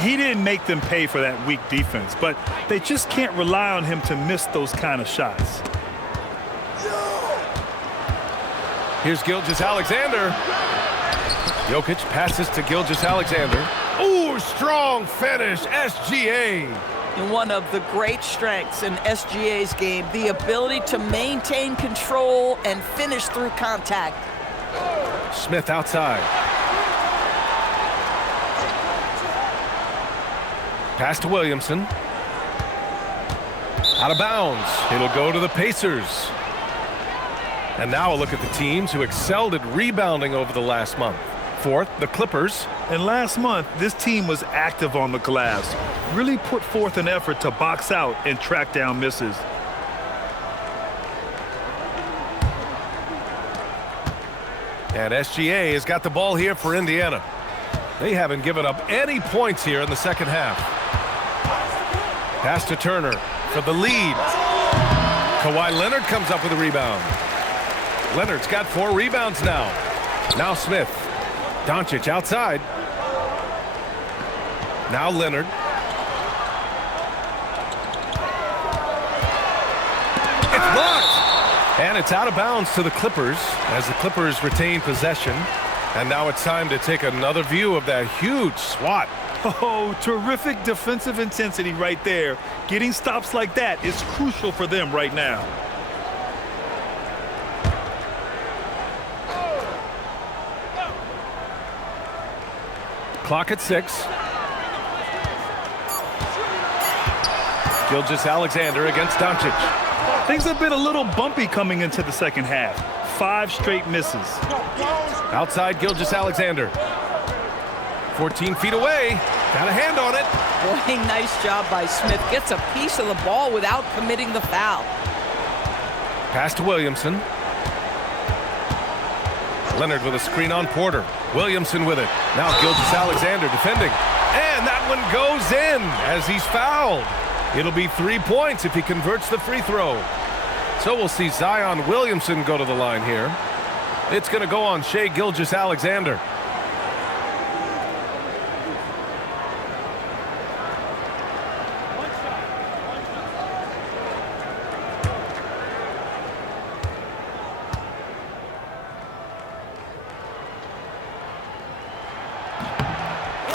He didn't make them pay for that weak defense, but they just can't rely on him to miss those kind of shots. Here's Gilgeous-Alexander. Jokic passes to Gilgeous-Alexander. Ooh, strong finish, SGA. And one of the great strengths in SGA's game, the ability to maintain control and finish through contact. Smith outside. Pass to Williamson. Out of bounds. It'll go to the Pacers. And now a look at the teams who excelled at rebounding over the last month. Fourth, the Clippers. And last month, this team was active on the glass. Really put forth an effort to box out and track down misses. And SGA has got the ball here for Indiana. They haven't given up any points here in the second half. Pass to Turner for the lead. Kawhi Leonard comes up with a rebound. Leonard's got 4 rebounds now. Now Smith. Doncic outside. Now Leonard. It's blocked. And it's out of bounds to the Clippers as the Clippers retain possession. And now it's time to take another view of that huge swat. Oh, terrific defensive intensity right there. Getting stops like that is crucial for them right now. Clock at 6. Gilgeous-Alexander against Doncic. Things have been a little bumpy coming into the second half. 5 straight misses. Outside Gilgeous-Alexander. 14 feet away. Got a hand on it. Boy, nice job by Smith. Gets a piece of the ball without committing the foul. Pass to Williamson. Leonard with a screen on Porter. Williamson with it. Now Gilgeous-Alexander defending. And that one goes in as he's fouled. It'll be 3 points if he converts the free throw. So we'll see Zion Williamson go to the line here. It's going to go on Shai Gilgeous-Alexander.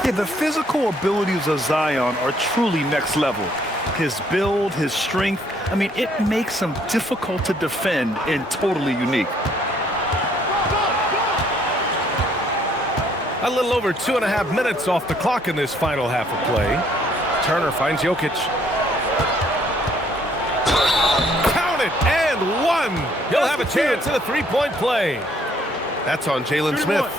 Yeah, the physical abilities of Zion are truly next level. His build, his strength, I mean, it makes him difficult to defend and totally unique. A little over 2.5 minutes off the clock in this final half of play. Turner finds Jokic. Count it, and 1. He'll have a chance at a 3-point play. That's on Jalen Smith.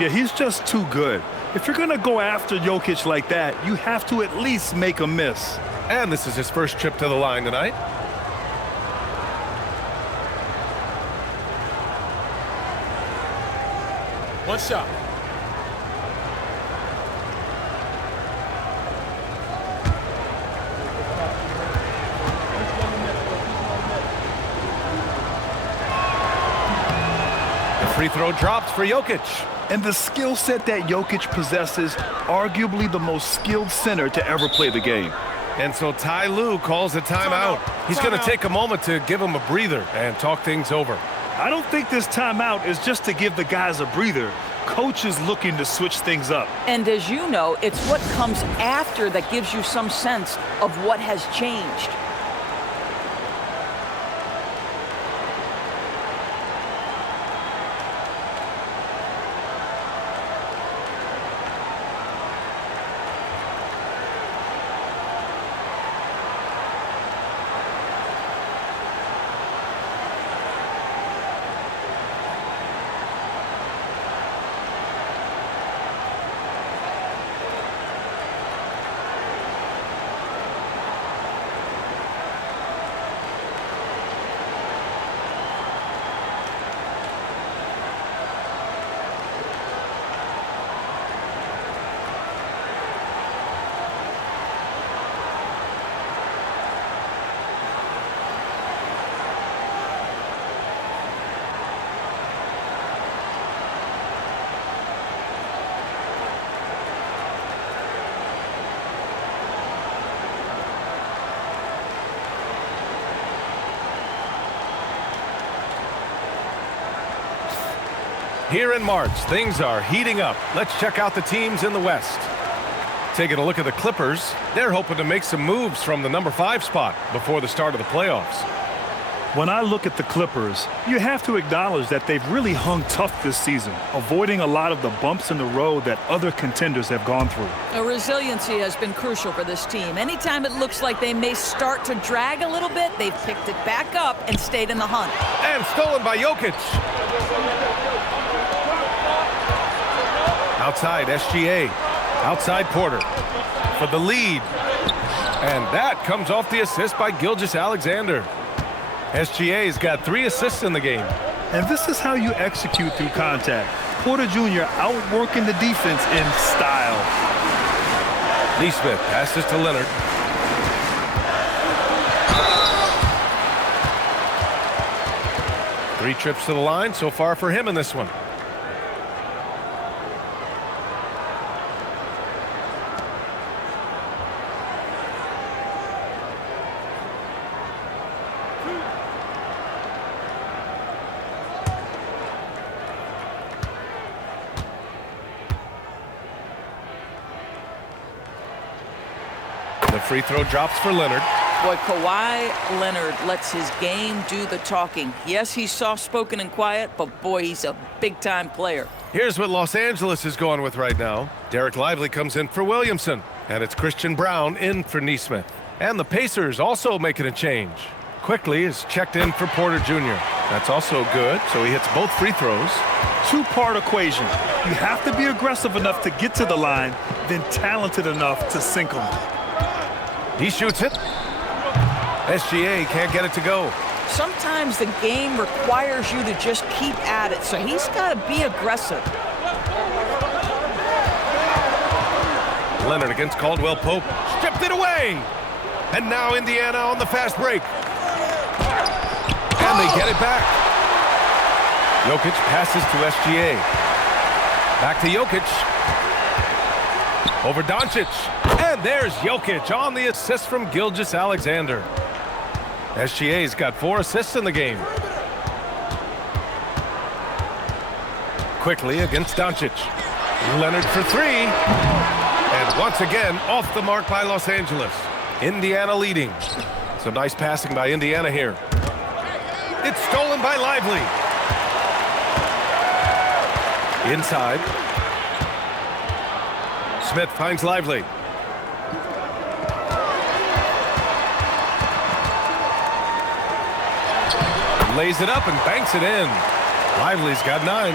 Yeah, he's just too good. If you're going to go after Jokic like that, you have to at least make a miss. And this is his first trip to the line tonight. One shot. The free throw drops for Jokic. And the skill set that Jokic possesses, arguably the most skilled center to ever play the game. And so Ty Lue calls a timeout. He's going to take a moment to give him a breather and talk things over. I don't think this timeout is just to give the guys a breather. Coach is looking to switch things up. And as you know, it's what comes after that gives you some sense of what has changed. Here in March, things are heating up. Let's check out the teams in the West. Taking a look at the Clippers, they're hoping to make some moves from the number 5 spot before the start of the playoffs. When I look at the Clippers, you have to acknowledge that they've really hung tough this season, avoiding a lot of the bumps in the road that other contenders have gone through. Resiliency has been crucial for this team. Anytime it looks like they may start to drag a little bit, they've picked it back up and stayed in the hunt. And stolen by Jokic. Outside SGA. Outside Porter for the lead. And that comes off the assist by Gilgeous-Alexander. SGA's got 3 assists in the game. And this is how you execute through contact. Porter Jr. outworking the defense in style. Neesmith passes to Leonard. Three trips to the line so far for him in this one. The free throw drops for Leonard. Boy, Kawhi Leonard lets his game do the talking. Yes, he's soft-spoken and quiet, but boy, he's a big-time player. Here's what Los Angeles is going with right now. Derek Lively comes in for Williamson, and it's Christian Brown in for Neesmith. And the Pacers also making a change. Quickly is checked in for Porter Jr. That's also good, so he hits both free throws. Two-part equation. You have to be aggressive enough to get to the line, then talented enough to sink them. He shoots it. SGA can't get it to go. Sometimes the game requires you to just keep at it, so he's got to be aggressive. Leonard against Caldwell Pope. Stripped it away. And now Indiana on the fast break. And they get it back. Jokic passes to SGA. Back to Jokic. Over Doncic. And there's Jokic on the assist from Gilgeous-Alexander. SGA's got 4 assists in the game. Quickly against Doncic. Leonard for 3. And once again, off the mark by Los Angeles. Indiana leading. Some nice passing by Indiana here. It's stolen by Lively. Inside. Smith finds Lively. Lays it up and banks it in. Lively's got 9.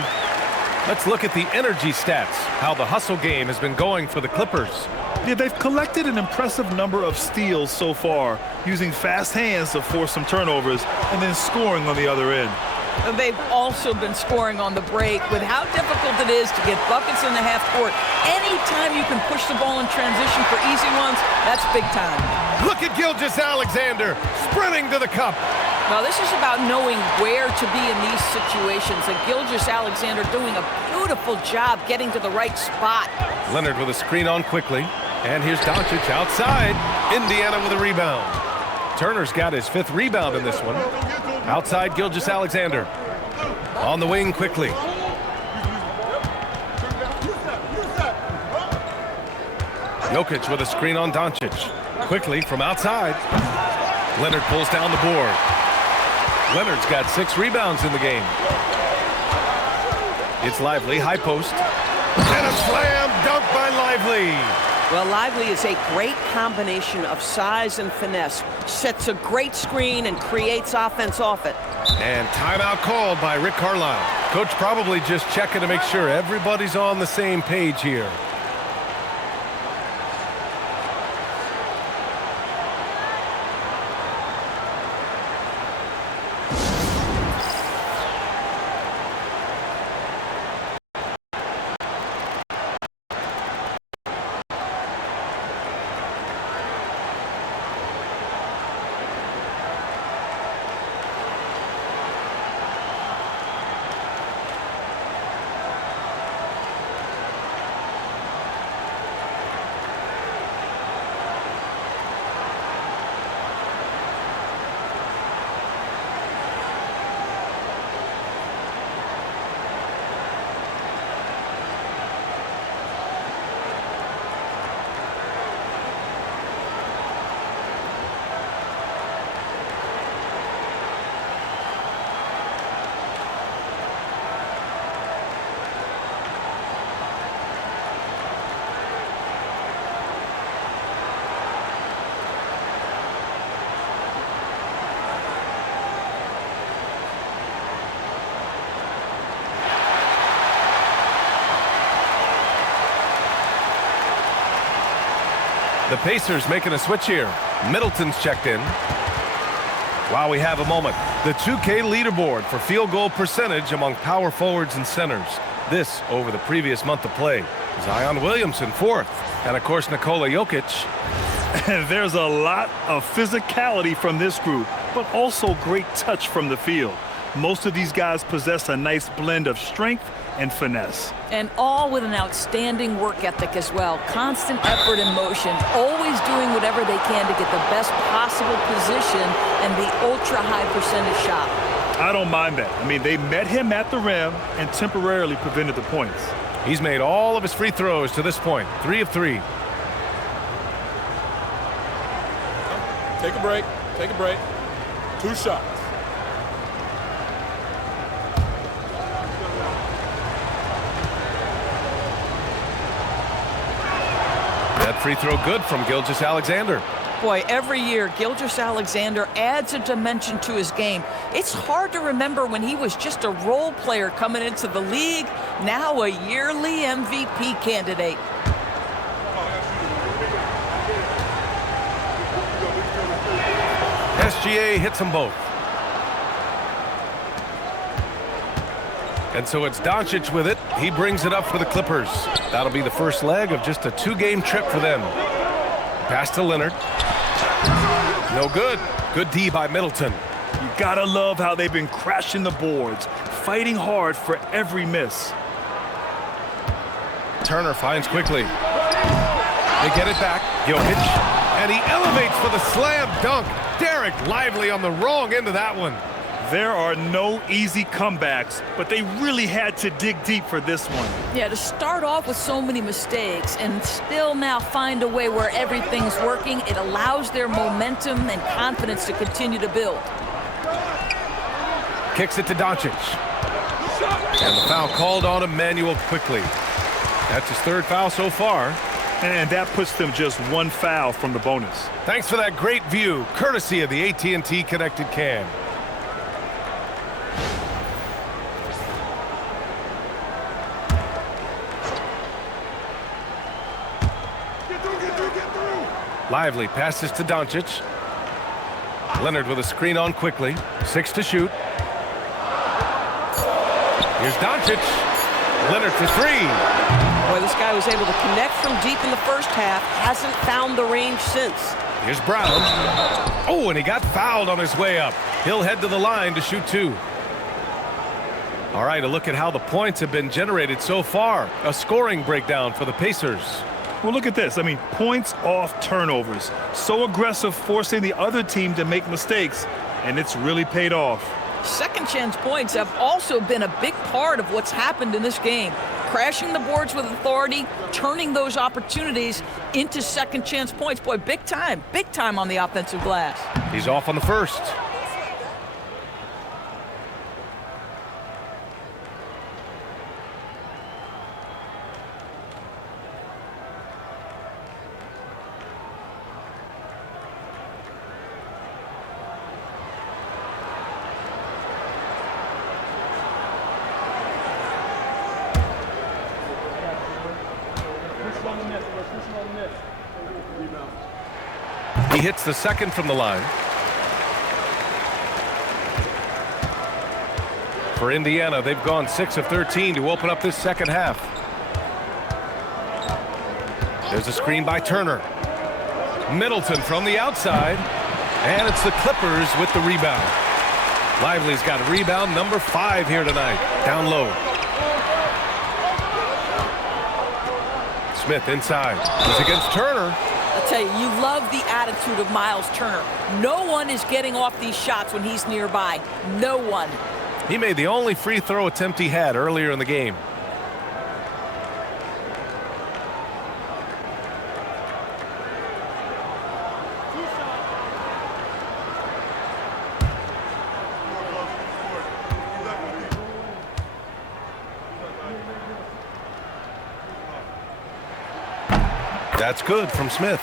Let's look at the energy stats, how the hustle game has been going for the Clippers. Yeah, they've collected an impressive number of steals so far, using fast hands to force some turnovers and then scoring on the other end. They've also been scoring on the break. With how difficult it is to get buckets in the half court, anytime you can push the ball in transition for easy ones, that's big time. Look at Gilgeous-Alexander sprinting to the cup. Now, this is about knowing where to be in these situations, and Gilgeous-Alexander doing a beautiful job getting to the right spot. Leonard with a screen on quickly, and here's Doncic outside. Indiana with a rebound. Turner's got his 5th rebound in this one. Outside Gilgeous-Alexander. On the wing quickly. Jokic with a screen on Doncic. Quickly from outside. Leonard pulls down the board. Leonard's got 6 rebounds in the game. It's Lively, high post. And a slam dunk by Lively. Well, Lively is a great combination of size and finesse. Sets a great screen and creates offense off it. And timeout called by Rick Carlisle. Coach probably just checking to make sure everybody's on the same page here. The Pacers making a switch here. Middleton's checked in. While we have a moment, the 2K leaderboard for field goal percentage among power forwards and centers. This over the previous month of play. Zion Williamson 4th. And of course, Nikola Jokic. And there's a lot of physicality from this group, but also great touch from the field. Most of these guys possess a nice blend of strength and finesse. And all with an outstanding work ethic as well. Constant effort and motion, always doing whatever they can to get the best possible position and the ultra-high percentage shot. I don't mind that. I mean, they met him at the rim and temporarily prevented the points. He's made all of his free throws to this point. 3 of 3. Take a break. Take a break. 2 shots. free throw good from Gilgeous-Alexander. Boy, every year, Gilgeous-Alexander adds a dimension to his game. It's hard to remember when he was just a role player coming into the league, now a yearly MVP candidate. SGA hits them both. And so it's Doncic with it. He brings it up for the Clippers. That'll be the first leg of just a 2-game trip for them. Pass to Leonard. No good. Good D by Middleton. You gotta love how they've been crashing the boards, fighting hard for every miss. Turner finds quickly. They get it back. Jokic. And he elevates for the slam dunk. Derek Lively on the wrong end of that one. There are no easy comebacks, but they really had to dig deep for this one. Yeah, to start off with so many mistakes and still now find a way where everything's working, it allows their momentum and confidence to continue to build. Kicks it to Doncic. And the foul called on Emmanuel quickly. That's his third foul so far. And that puts them just one foul from the bonus. Thanks for that great view, courtesy of the AT&T Connected Cam. Lively passes to Doncic. Leonard with a screen on quickly. 6 to shoot. Here's Doncic. Leonard for 3. Boy, this guy was able to connect from deep in the first half. Hasn't found the range since. Here's Brown. Oh, and he got fouled on his way up. He'll head to the line to shoot 2. All right, a look at how the points have been generated so far. A scoring breakdown for the Pacers. Well, look at this. I mean, points off turnovers. So aggressive, forcing the other team to make mistakes, and it's really paid off. Second chance points have also been a big part of what's happened in this game. Crashing the boards with authority, turning those opportunities into second chance points. Boy, big time on the offensive glass. He's off on the first. He hits the second from the line. For Indiana, they've gone 6 of 13 to open up this second half. There's a screen by Turner. Middleton from the outside. And it's the Clippers with the rebound. Lively's got rebound number 5 here tonight. Down low. Smith inside. He's against Turner. I'll tell you, you love the attitude of Miles Turner. No one is getting off these shots when he's nearby. No one. He made the only free throw attempt he had earlier in the game. That's good from Smith.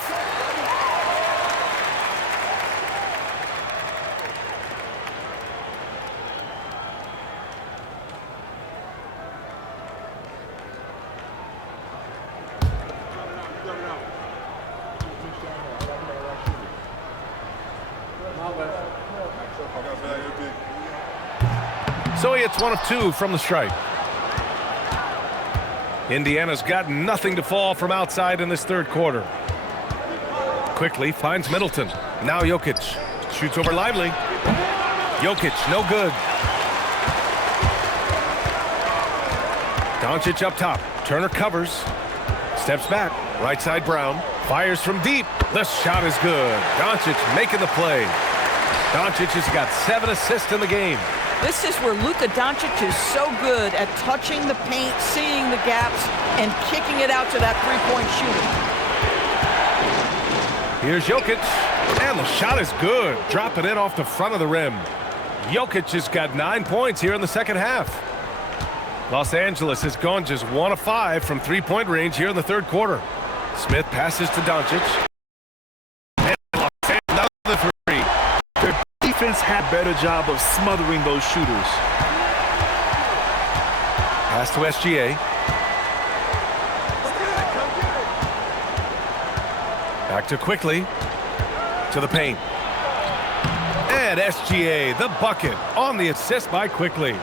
So he hits 1 of 2 from the stripe. Indiana's got nothing to fall from outside in this third quarter. Quickly finds Middleton. Now Jokic. Shoots over Lively. Jokic, no good. Doncic up top. Turner covers. Steps back. Right side Brown. Fires from deep. The shot is good. Doncic making the play. Doncic has got 7 assists in the game. This is where Luka Doncic is so good at touching the paint, seeing the gaps, and kicking it out to that three-point shooter. Here's Jokic, and the shot is good. Dropping it off the front of the rim. Jokic has got 9 points here in the second half. Los Angeles has gone just 1 of 5 from three-point range here in the third quarter. Smith passes to Doncic. And another three. Their defense had a better job of smothering those shooters. Pass to SGA. Back to Quickly. To the paint. And SGA, the bucket, on the assist by Quickly.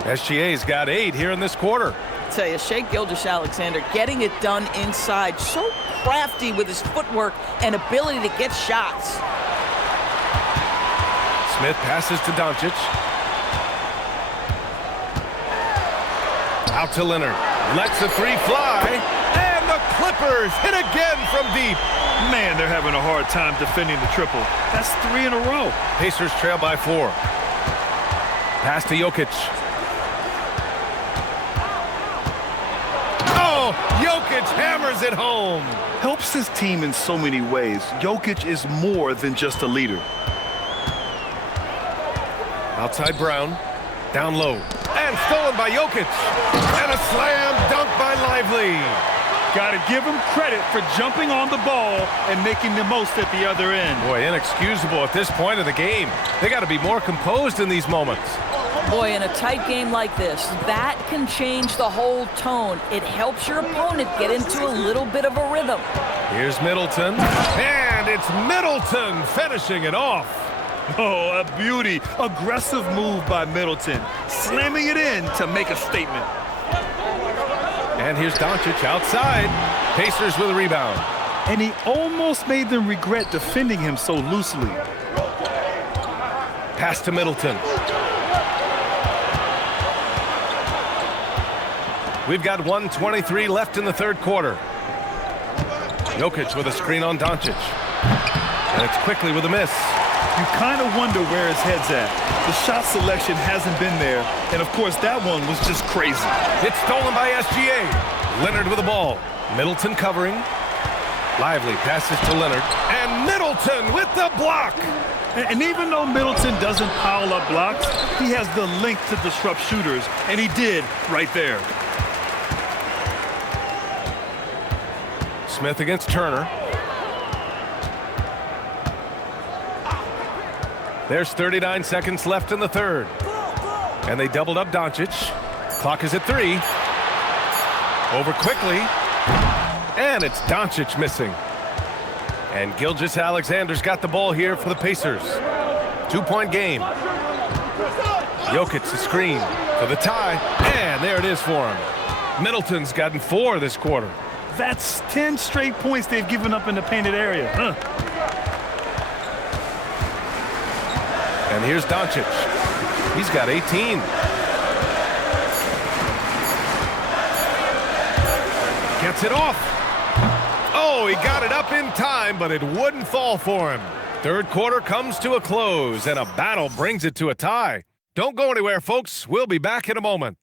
SGA's got 8 here in this quarter. I tell you, Shai Gilgeous-Alexander getting it done inside, so crafty with his footwork and ability to get shots. Smith passes to Doncic. Out to Leonard. Lets the three fly. And the Clippers hit again from deep. Man, they're having a hard time defending the triple. That's 3 in a row. Pacers trail by 4. Pass to Jokic. Oh, Jokic hammers it home. Helps his team in so many ways. Jokic is more than just a leader. Outside Brown. Down low. And stolen by Jokic. And a slam dunk by Lively. Got to give him credit for jumping on the ball and making the most at the other end. Boy, inexcusable at this point of the game. They got to be more composed in these moments. Boy, in a tight game like this, that can change the whole tone. It helps your opponent get into a little bit of a rhythm. Here's Middleton. And it's Middleton finishing it off. Oh, a beauty. Aggressive move by Middleton. Slamming it in to make a statement. And here's Doncic outside. Pacers with a rebound. And he almost made them regret defending him so loosely. Pass to Middleton. We've got 1:23 left in the third quarter. Jokic with a screen on Doncic. And it's Quickly with a miss. You kind of wonder where his head's at. The shot selection hasn't been there, and of course that one was just crazy. It's stolen by SGA. Leonard with the ball. Middleton covering. Lively passes to Leonard. And Middleton with the block. And even though Middleton doesn't pile up blocks, he has the length to disrupt shooters, and he did right there. Smith against Turner. There's 39 seconds left in the third. And they doubled up Doncic. Clock is at 3. Over Quickly. And it's Doncic missing. And Gilgeous-Alexander's got the ball here for the Pacers. 2-point game. Jokic the screen for the tie. And there it is for him. Middleton's gotten 4 this quarter. That's 10 straight points they've given up in the painted area. And here's Doncic. He's got 18. Gets it off. Oh, he got it up in time, but it wouldn't fall for him. Third quarter comes to a close, and a battle brings it to a tie. Don't go anywhere, folks. We'll be back in a moment.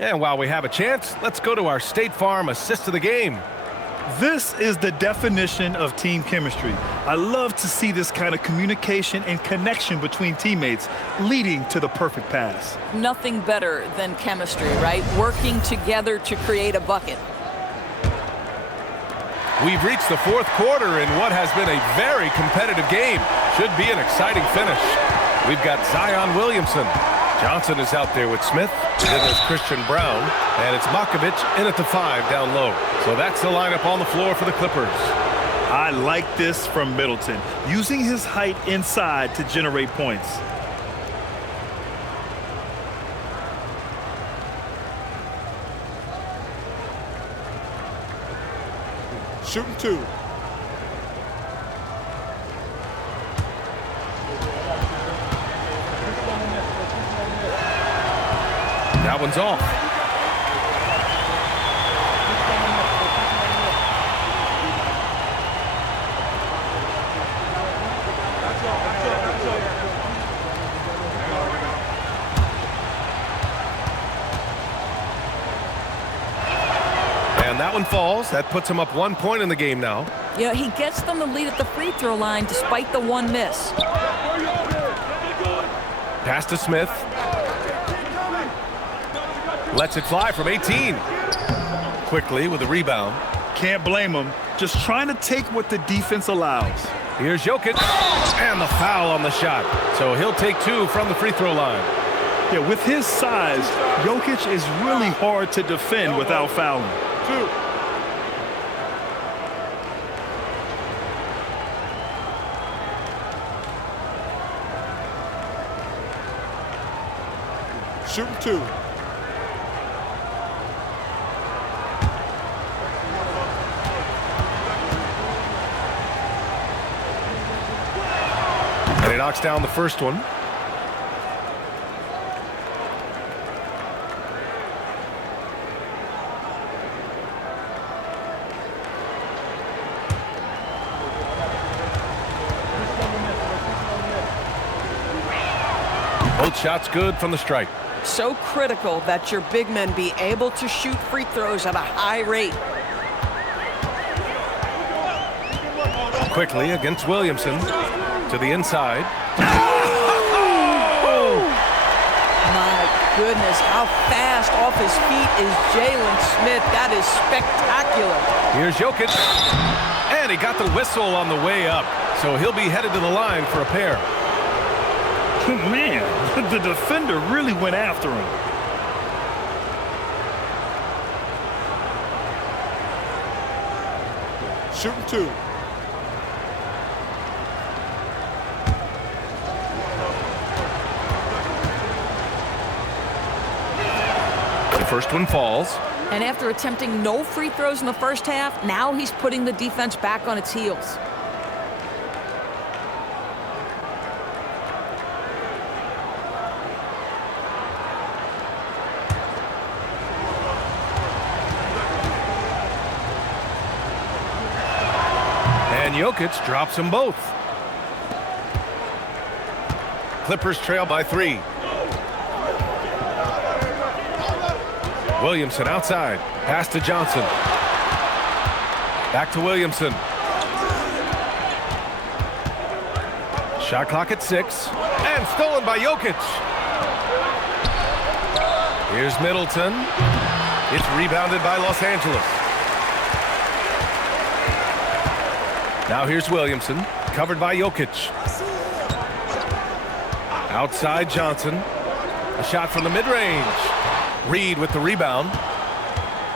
And while we have a chance, let's go to our State Farm assist of the game. This is the definition of team chemistry. I love to see this kind of communication and connection between teammates leading to the perfect pass. Nothing better than chemistry, right? Working together to create a bucket. We've reached the fourth quarter in what has been a very competitive game. Should be an exciting finish. We've got Zion Williamson. Johnson is out there with Smith. Then there's Christian Brown. And it's Makovich in at the 5 down low. So that's the lineup on the floor for the Clippers. I like this from Middleton, using his height inside to generate points. Shooting 2. That one's off. And that one falls. That puts him up 1 point in the game now. Yeah, he gets them the lead at the free throw line despite the one miss. Pass to Smith. Lets it fly from 18. Quickly with a rebound. Can't blame him. Just trying to take what the defense allows. Here's Jokic. And the foul on the shot. So he'll take 2 from the free throw line. Yeah, with his size, Jokic is really hard to defend without fouling. 2. Shooting 2. And he knocks down the first one. Both shots good from the strike. So critical that your big men be able to shoot free throws at a high rate. Quickly against Williamson. To the inside. My goodness, how fast off his feet is Jalen Smith. That is spectacular. Here's Jokic. And he got the whistle on the way up. So he'll be headed to the line for a pair. Man, the defender really went after him. Shooting 2. The first one falls. And after attempting no free throws in the first half, now he's putting the defense back on its heels. And Jokic drops them both. Clippers trail by 3. Williamson outside. Pass to Johnson. Back to Williamson. Shot clock at 6. And stolen by Jokic. Here's Middleton. It's rebounded by Los Angeles. Now here's Williamson. Covered by Jokic. Outside Johnson. A shot from the mid-range. Reed with the rebound.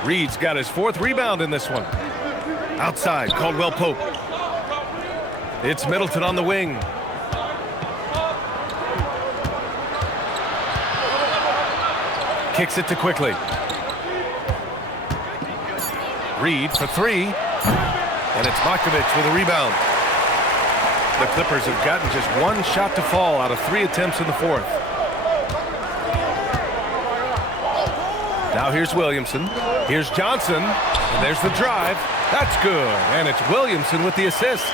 Reed's got his 4th rebound in this one. Outside, Caldwell Pope. It's Middleton on the wing. Kicks it to Quickly. Reed for 3. And it's Markovic with a rebound. The Clippers have gotten just 1 shot to fall out of 3 attempts in the 4th. Now here's Williamson. Here's Johnson. And there's the drive. That's good. And it's Williamson with the assist.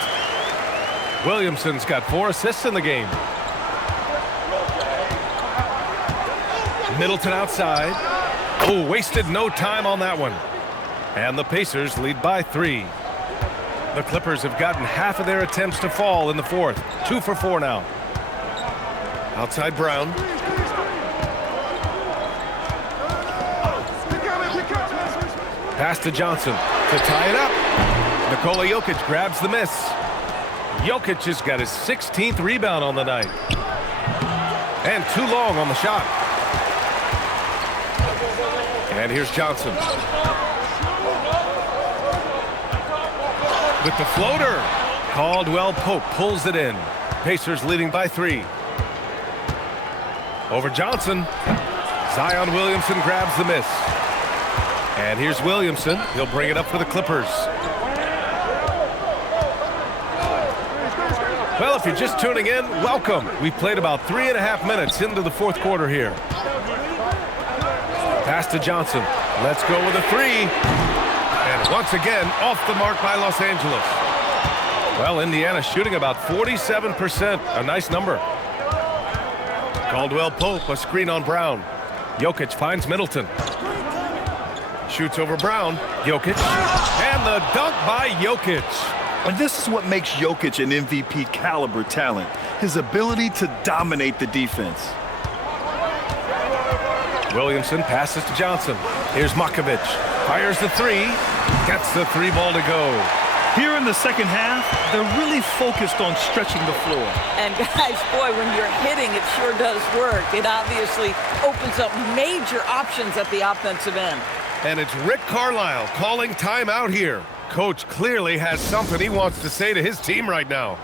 Williamson's got 4 assists in the game. Middleton outside. Oh, wasted no time on that one. And the Pacers lead by 3. The Clippers have gotten half of their attempts to fall in the 4th. 2 for 4 now. Outside Brown. Pass to Johnson to tie it up. Nikola Jokic grabs the miss. Jokic has got his 16th rebound on the night. And too long on the shot. And here's Johnson. With the floater. Caldwell Pope pulls it in. Pacers leading by 3. Over Johnson. Zion Williamson grabs the miss. And here's Williamson. He'll bring it up for the Clippers. Well, if you're just tuning in, welcome. We've played about 3.5 minutes into the 4th quarter here. Pass to Johnson. Let's go with a 3. And once again, off the mark by Los Angeles. Well, Indiana shooting about 47%. A nice number. Caldwell Pope, a screen on Brown. Jokic finds Middleton. Shoots over Brown. Jokic. And the dunk by Jokic. And this is what makes Jokic an MVP caliber talent, his ability to dominate the defense. Williamson passes to Johnson. Here's Makovic. Fires the three. Gets the three ball to go. Here in the second half, they're really focused on stretching the floor. And guys, boy, when you're hitting, it sure does work. It obviously opens up major options at the offensive end. And it's Rick Carlisle calling timeout here. Coach clearly has something he wants to say to his team right now.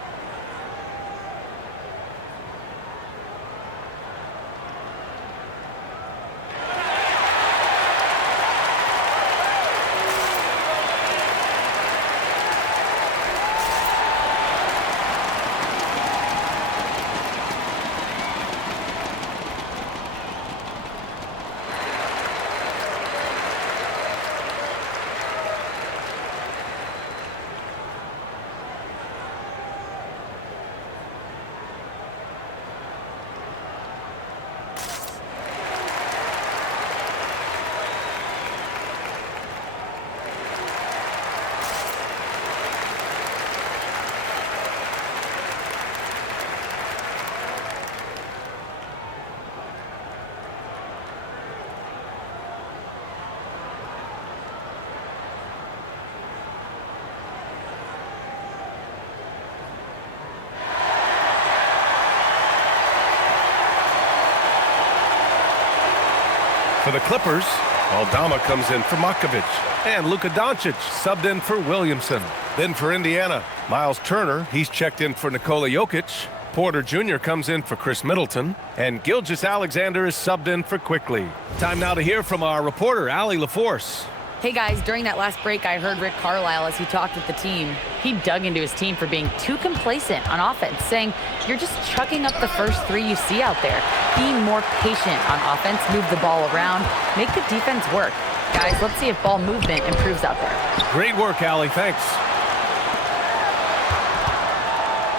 For the Clippers, Aldama comes in for Makovic. And Luka Doncic subbed in for Williamson. Then for Indiana, Miles Turner, he's checked in for Nikola Jokic. Porter Jr. comes in for Chris Middleton. And Gilgeous-Alexander is subbed in for Quickly. Time now to hear from our reporter, Allie LaForce. Hey guys, during that last break, I heard Rick Carlisle as he talked with the team. He dug into his team for being too complacent on offense, saying, you're just chucking up the first three you see out there. Be more patient on offense, move the ball around, make the defense work. Guys, let's see if ball movement improves out there. Great work, Allie, thanks.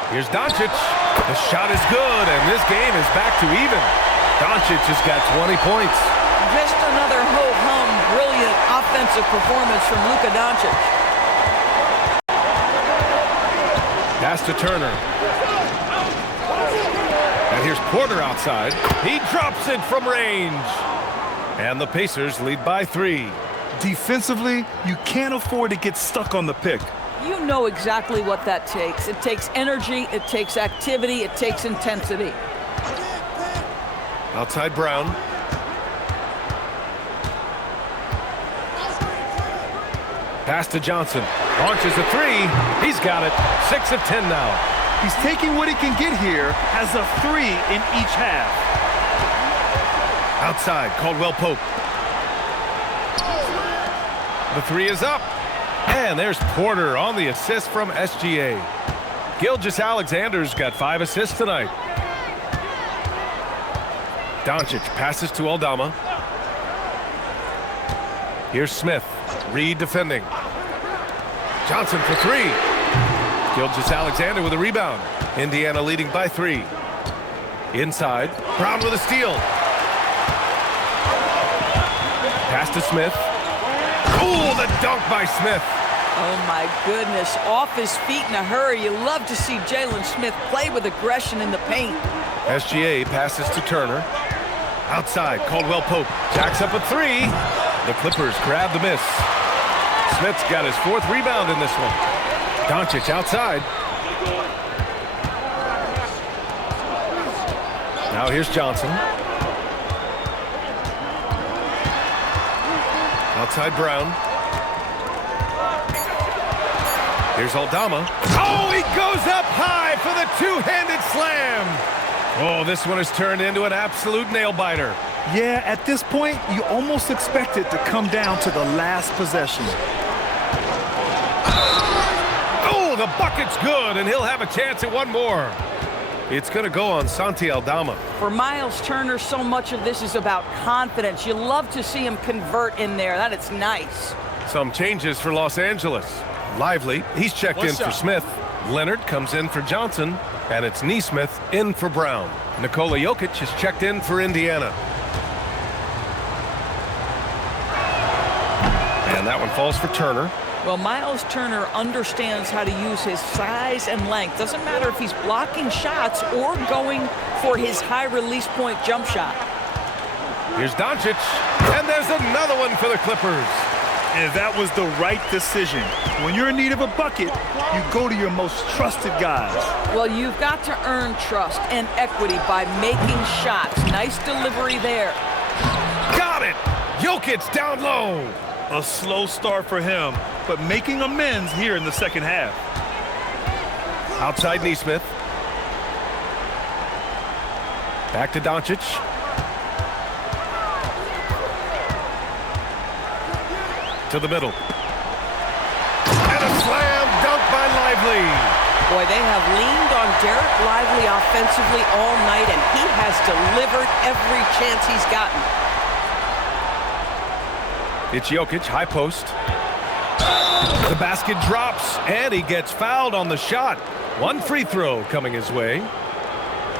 Here's Doncic. The shot is good, and this game is back to even. Doncic has got 20 points. Just another ho-hum, brilliant offensive performance from Luka Doncic. Pass to Turner. And here's Porter outside. He drops it from range. And the Pacers lead by 3. Defensively, you can't afford to get stuck on the pick. You know exactly what that takes. It takes energy, it takes activity, it takes intensity. Outside Brown. Pass to Johnson. Launches a three. He's got it. 6 of 10 now. He's taking what he can get here as a 3 in each half. Outside, Caldwell Pope. The 3 is up. And there's Porter on the assist from SGA. Gilgeous-Alexander's got 5 assists tonight. Doncic passes to Aldama. Here's Smith. Reed defending. Johnson for 3. Gilgeous-Alexander with a rebound. Indiana leading by 3. Inside. Brown with a steal. Pass to Smith. Ooh, the dunk by Smith. Oh, my goodness. Off his feet in a hurry. You love to see Jalen Smith play with aggression in the paint. SGA passes to Turner. Outside, Caldwell Pope jacks up a 3. The Clippers grab the miss. Smith's got his 4th rebound in this one. Doncic outside. Now here's Johnson. Outside Brown. Here's Aldama. Oh, he goes up high for the two-handed slam. Oh, this one has turned into an absolute nail-biter. Yeah, at this point, you almost expect it to come down to the last possession. Oh, the bucket's good, and he'll have a chance at one more. It's going to go on Santi Aldama. For Miles Turner, so much of this is about confidence. You love to see him convert in there. That is nice. Some changes for Los Angeles. Lively, he's checked in for Smith. Leonard comes in for Johnson, and it's Nesmith in for Brown. Nikola Jokic is checked in for Indiana. And that one falls for Turner. Well, Miles Turner understands how to use his size and length. Doesn't matter if he's blocking shots or going for his high release point jump shot. Here's Doncic, and there's another one for the Clippers. And that was the right decision. When you're in need of a bucket, you go to your most trusted guys. Well, you've got to earn trust and equity by making shots. Nice delivery there. Got it! Jokic down low. A slow start for him, but making amends here in the second half. Outside Nesmith. Back to Doncic. To the middle. And a slam dunk by Lively. Boy, they have leaned on Derek Lively offensively all night, and he has delivered every chance he's gotten. It's Jokic, high post. The basket drops, and he gets fouled on the shot. One free throw coming his way.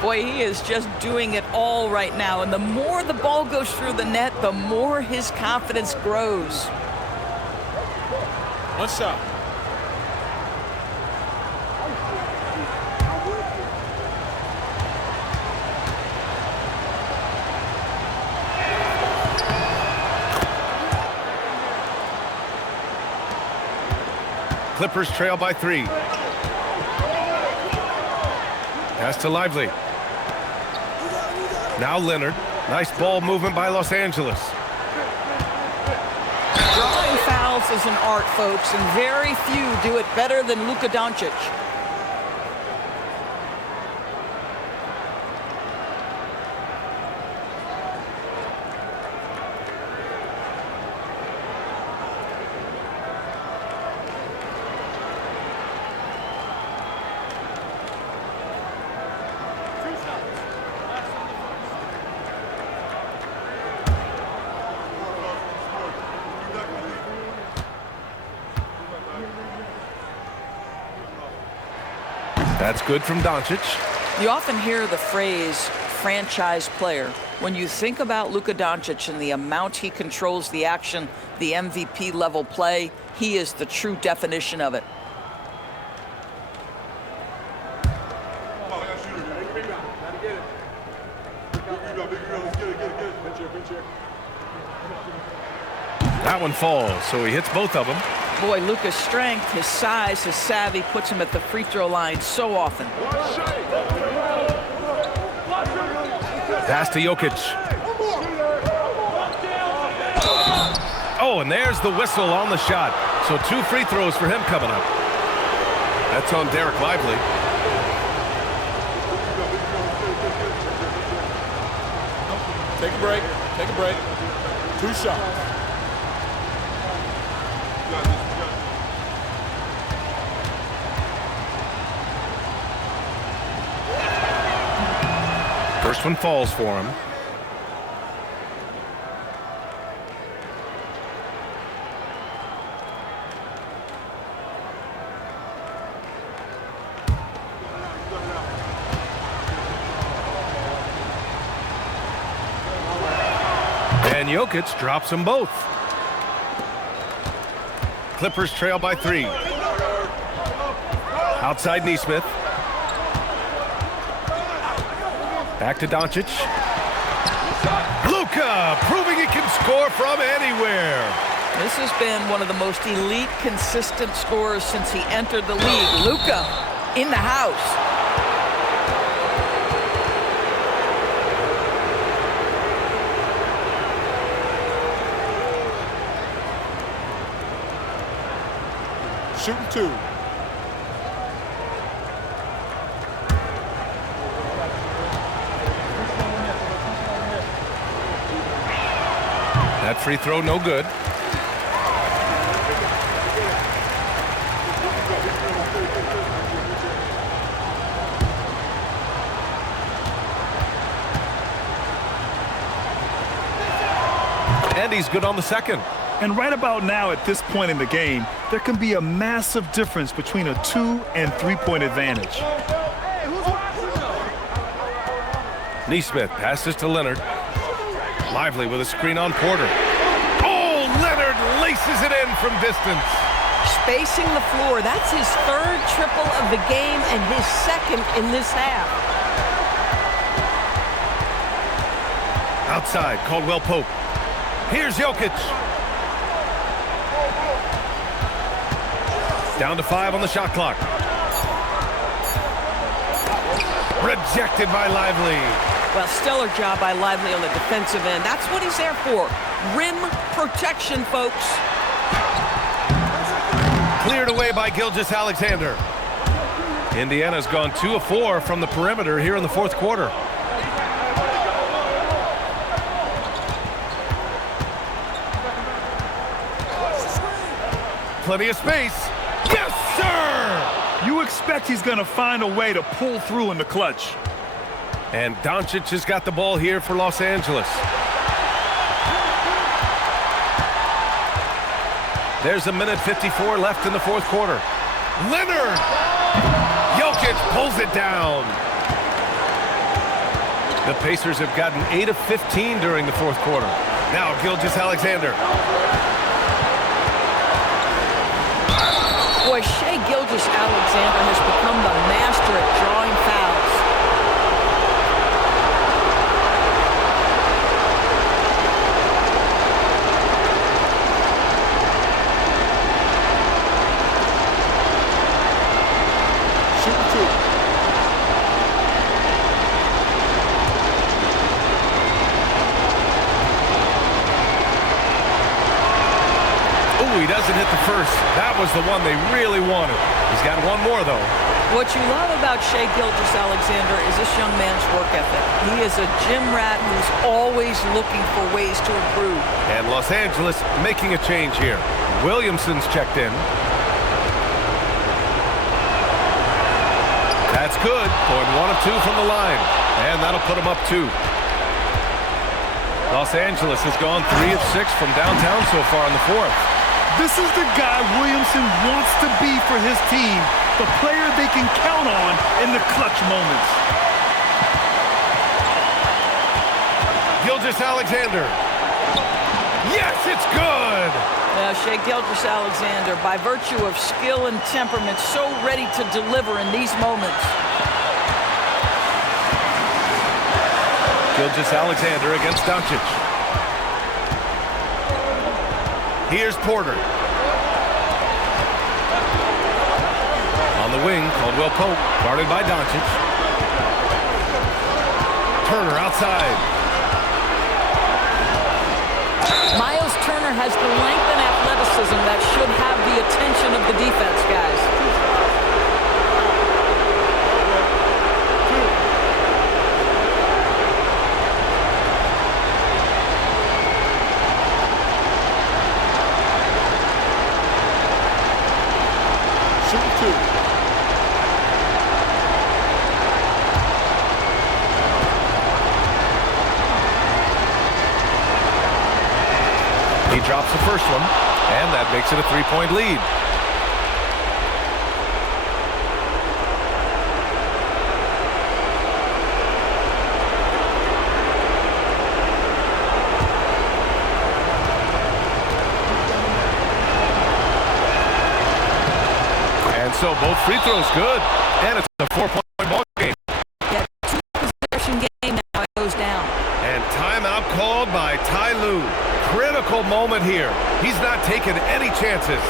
Boy, he is just doing it all right now, and the more the ball goes through the net, the more his confidence grows. One shot. Clippers trail by 3. Pass to Lively. Now Leonard. Nice ball movement by Los Angeles. Drawing fouls is an art, folks, and very few do it better than Luka Doncic. That's good from Doncic. You often hear the phrase franchise player. When you think about Luka Doncic and the amount he controls the action, the MVP level play, he is the true definition of it. That one falls, so he hits both of them. Boy, Luka's strength, his size, his savvy puts him at the free throw line so often. Pass to Jokic. Oh, and there's the whistle on the shot. So 2 free throws for him coming up. That's on Derek Lively. Take a break. Take a break. 2 shots. First one falls for him. And Jokic drops them both. Clippers trail by 3. Outside Nesmith. Back to Doncic. Luka proving he can score from anywhere. This has been one of the most elite, consistent scorers since he entered the league. Luka in the house. Shooting 2. That free throw no good. And he's good on the second. And right about now, at this point in the game, there can be a massive difference between a 2- and 3-point advantage. Nesmith passes to Leonard. Lively with a screen on Porter. Oh, Leonard laces slices it in from distance. Spacing the floor. That's his third triple of the game and his second in this half. Outside, Caldwell Pope. Here's Jokic. Down to 5 on the shot clock. Rejected by Lively. Well, stellar job by Lively on the defensive end. That's what he's there for. Rim protection, folks. Cleared away by Gilgeous-Alexander. Indiana's gone 2 of 4 from the perimeter here in the fourth quarter. Plenty of space. Yes, sir! You expect he's going to find a way to pull through in the clutch. And Doncic has got the ball here for Los Angeles. There's a minute 54 left in the fourth quarter. Leonard! Jokic pulls it down. The Pacers have gotten 8 of 15 during the fourth quarter. Now Gilgeous-Alexander. Boy, Shai Gilgeous-Alexander has become the master at drawing fouls. He doesn't hit the first. That was the one they really wanted. He's got one more, though. What you love about Shai Gilgeous-Alexander is this young man's work ethic. He is a gym rat who's always looking for ways to improve. And Los Angeles making a change here. Williamson's checked in. That's good. Going 1 of 2 from the line. And that'll put him up 2. Los Angeles has gone 3 of 6 from downtown so far in the fourth. This is the guy Williamson wants to be for his team, the player they can count on in the clutch moments. Gilgeous-Alexander. Yes, it's good! Shai Gilgeous-Alexander, by virtue of skill and temperament, so ready to deliver in these moments. Gilgeous-Alexander against Doncic. Here's Porter. On the wing, Caldwell Pope, guarded by Doncic. Turner outside. Miles Turner has the length and athleticism that should have the attention of the defense, guys. He drops the first one, and that makes it a 3-point lead. And so both free throws good, and it's a 4-point ball game. Yeah, 2-possession game now, it goes down. And timeout called by Ty Lue. Critical moment here. He's not taking any chances.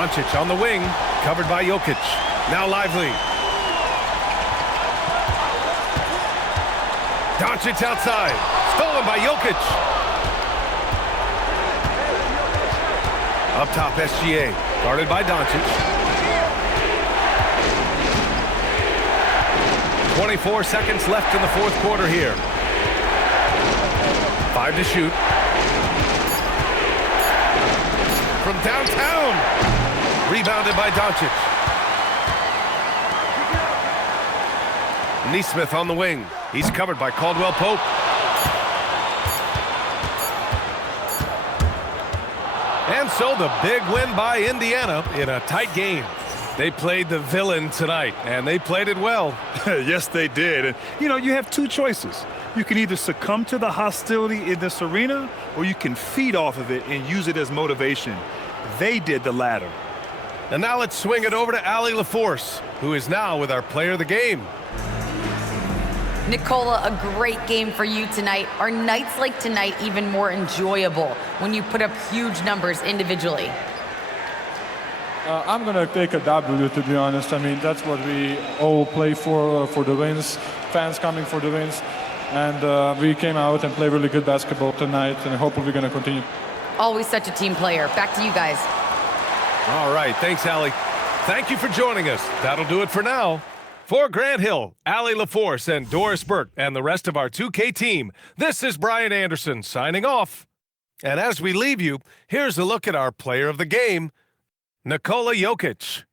Doncic on the wing, covered by Jokic. Now Lively. Doncic outside, stolen by Jokic. Up top, SGA, guarded by Doncic. 24 seconds left in the fourth quarter here. 5 to shoot. From downtown. Rebounded by Doncic. Neesmith on the wing. He's covered by Caldwell Pope. And so the big win by Indiana in a tight game. They played the villain tonight, and they played it well. Yes, they did. And, you have two choices. You can either succumb to the hostility in this arena, or you can feed off of it and use it as motivation. They did the latter. And now let's swing it over to Allie LaForce, who is now with our player of the game. Nicola, a great game for you tonight. Are nights like tonight even more enjoyable when you put up huge numbers individually? I'm going to take a W, to be honest. I mean, that's what we all play for the wins, fans coming for the wins. And we came out and played really good basketball tonight, and hopefully we're going to continue. Always such a team player. Back to you guys. All right, thanks, Allie. Thank you for joining us. That'll do it for now. For Grant Hill, Allie LaForce, and Doris Burke, and the rest of our 2K team, this is Brian Anderson signing off. And as we leave you, here's a look at our player of the game, Nikola Jokic.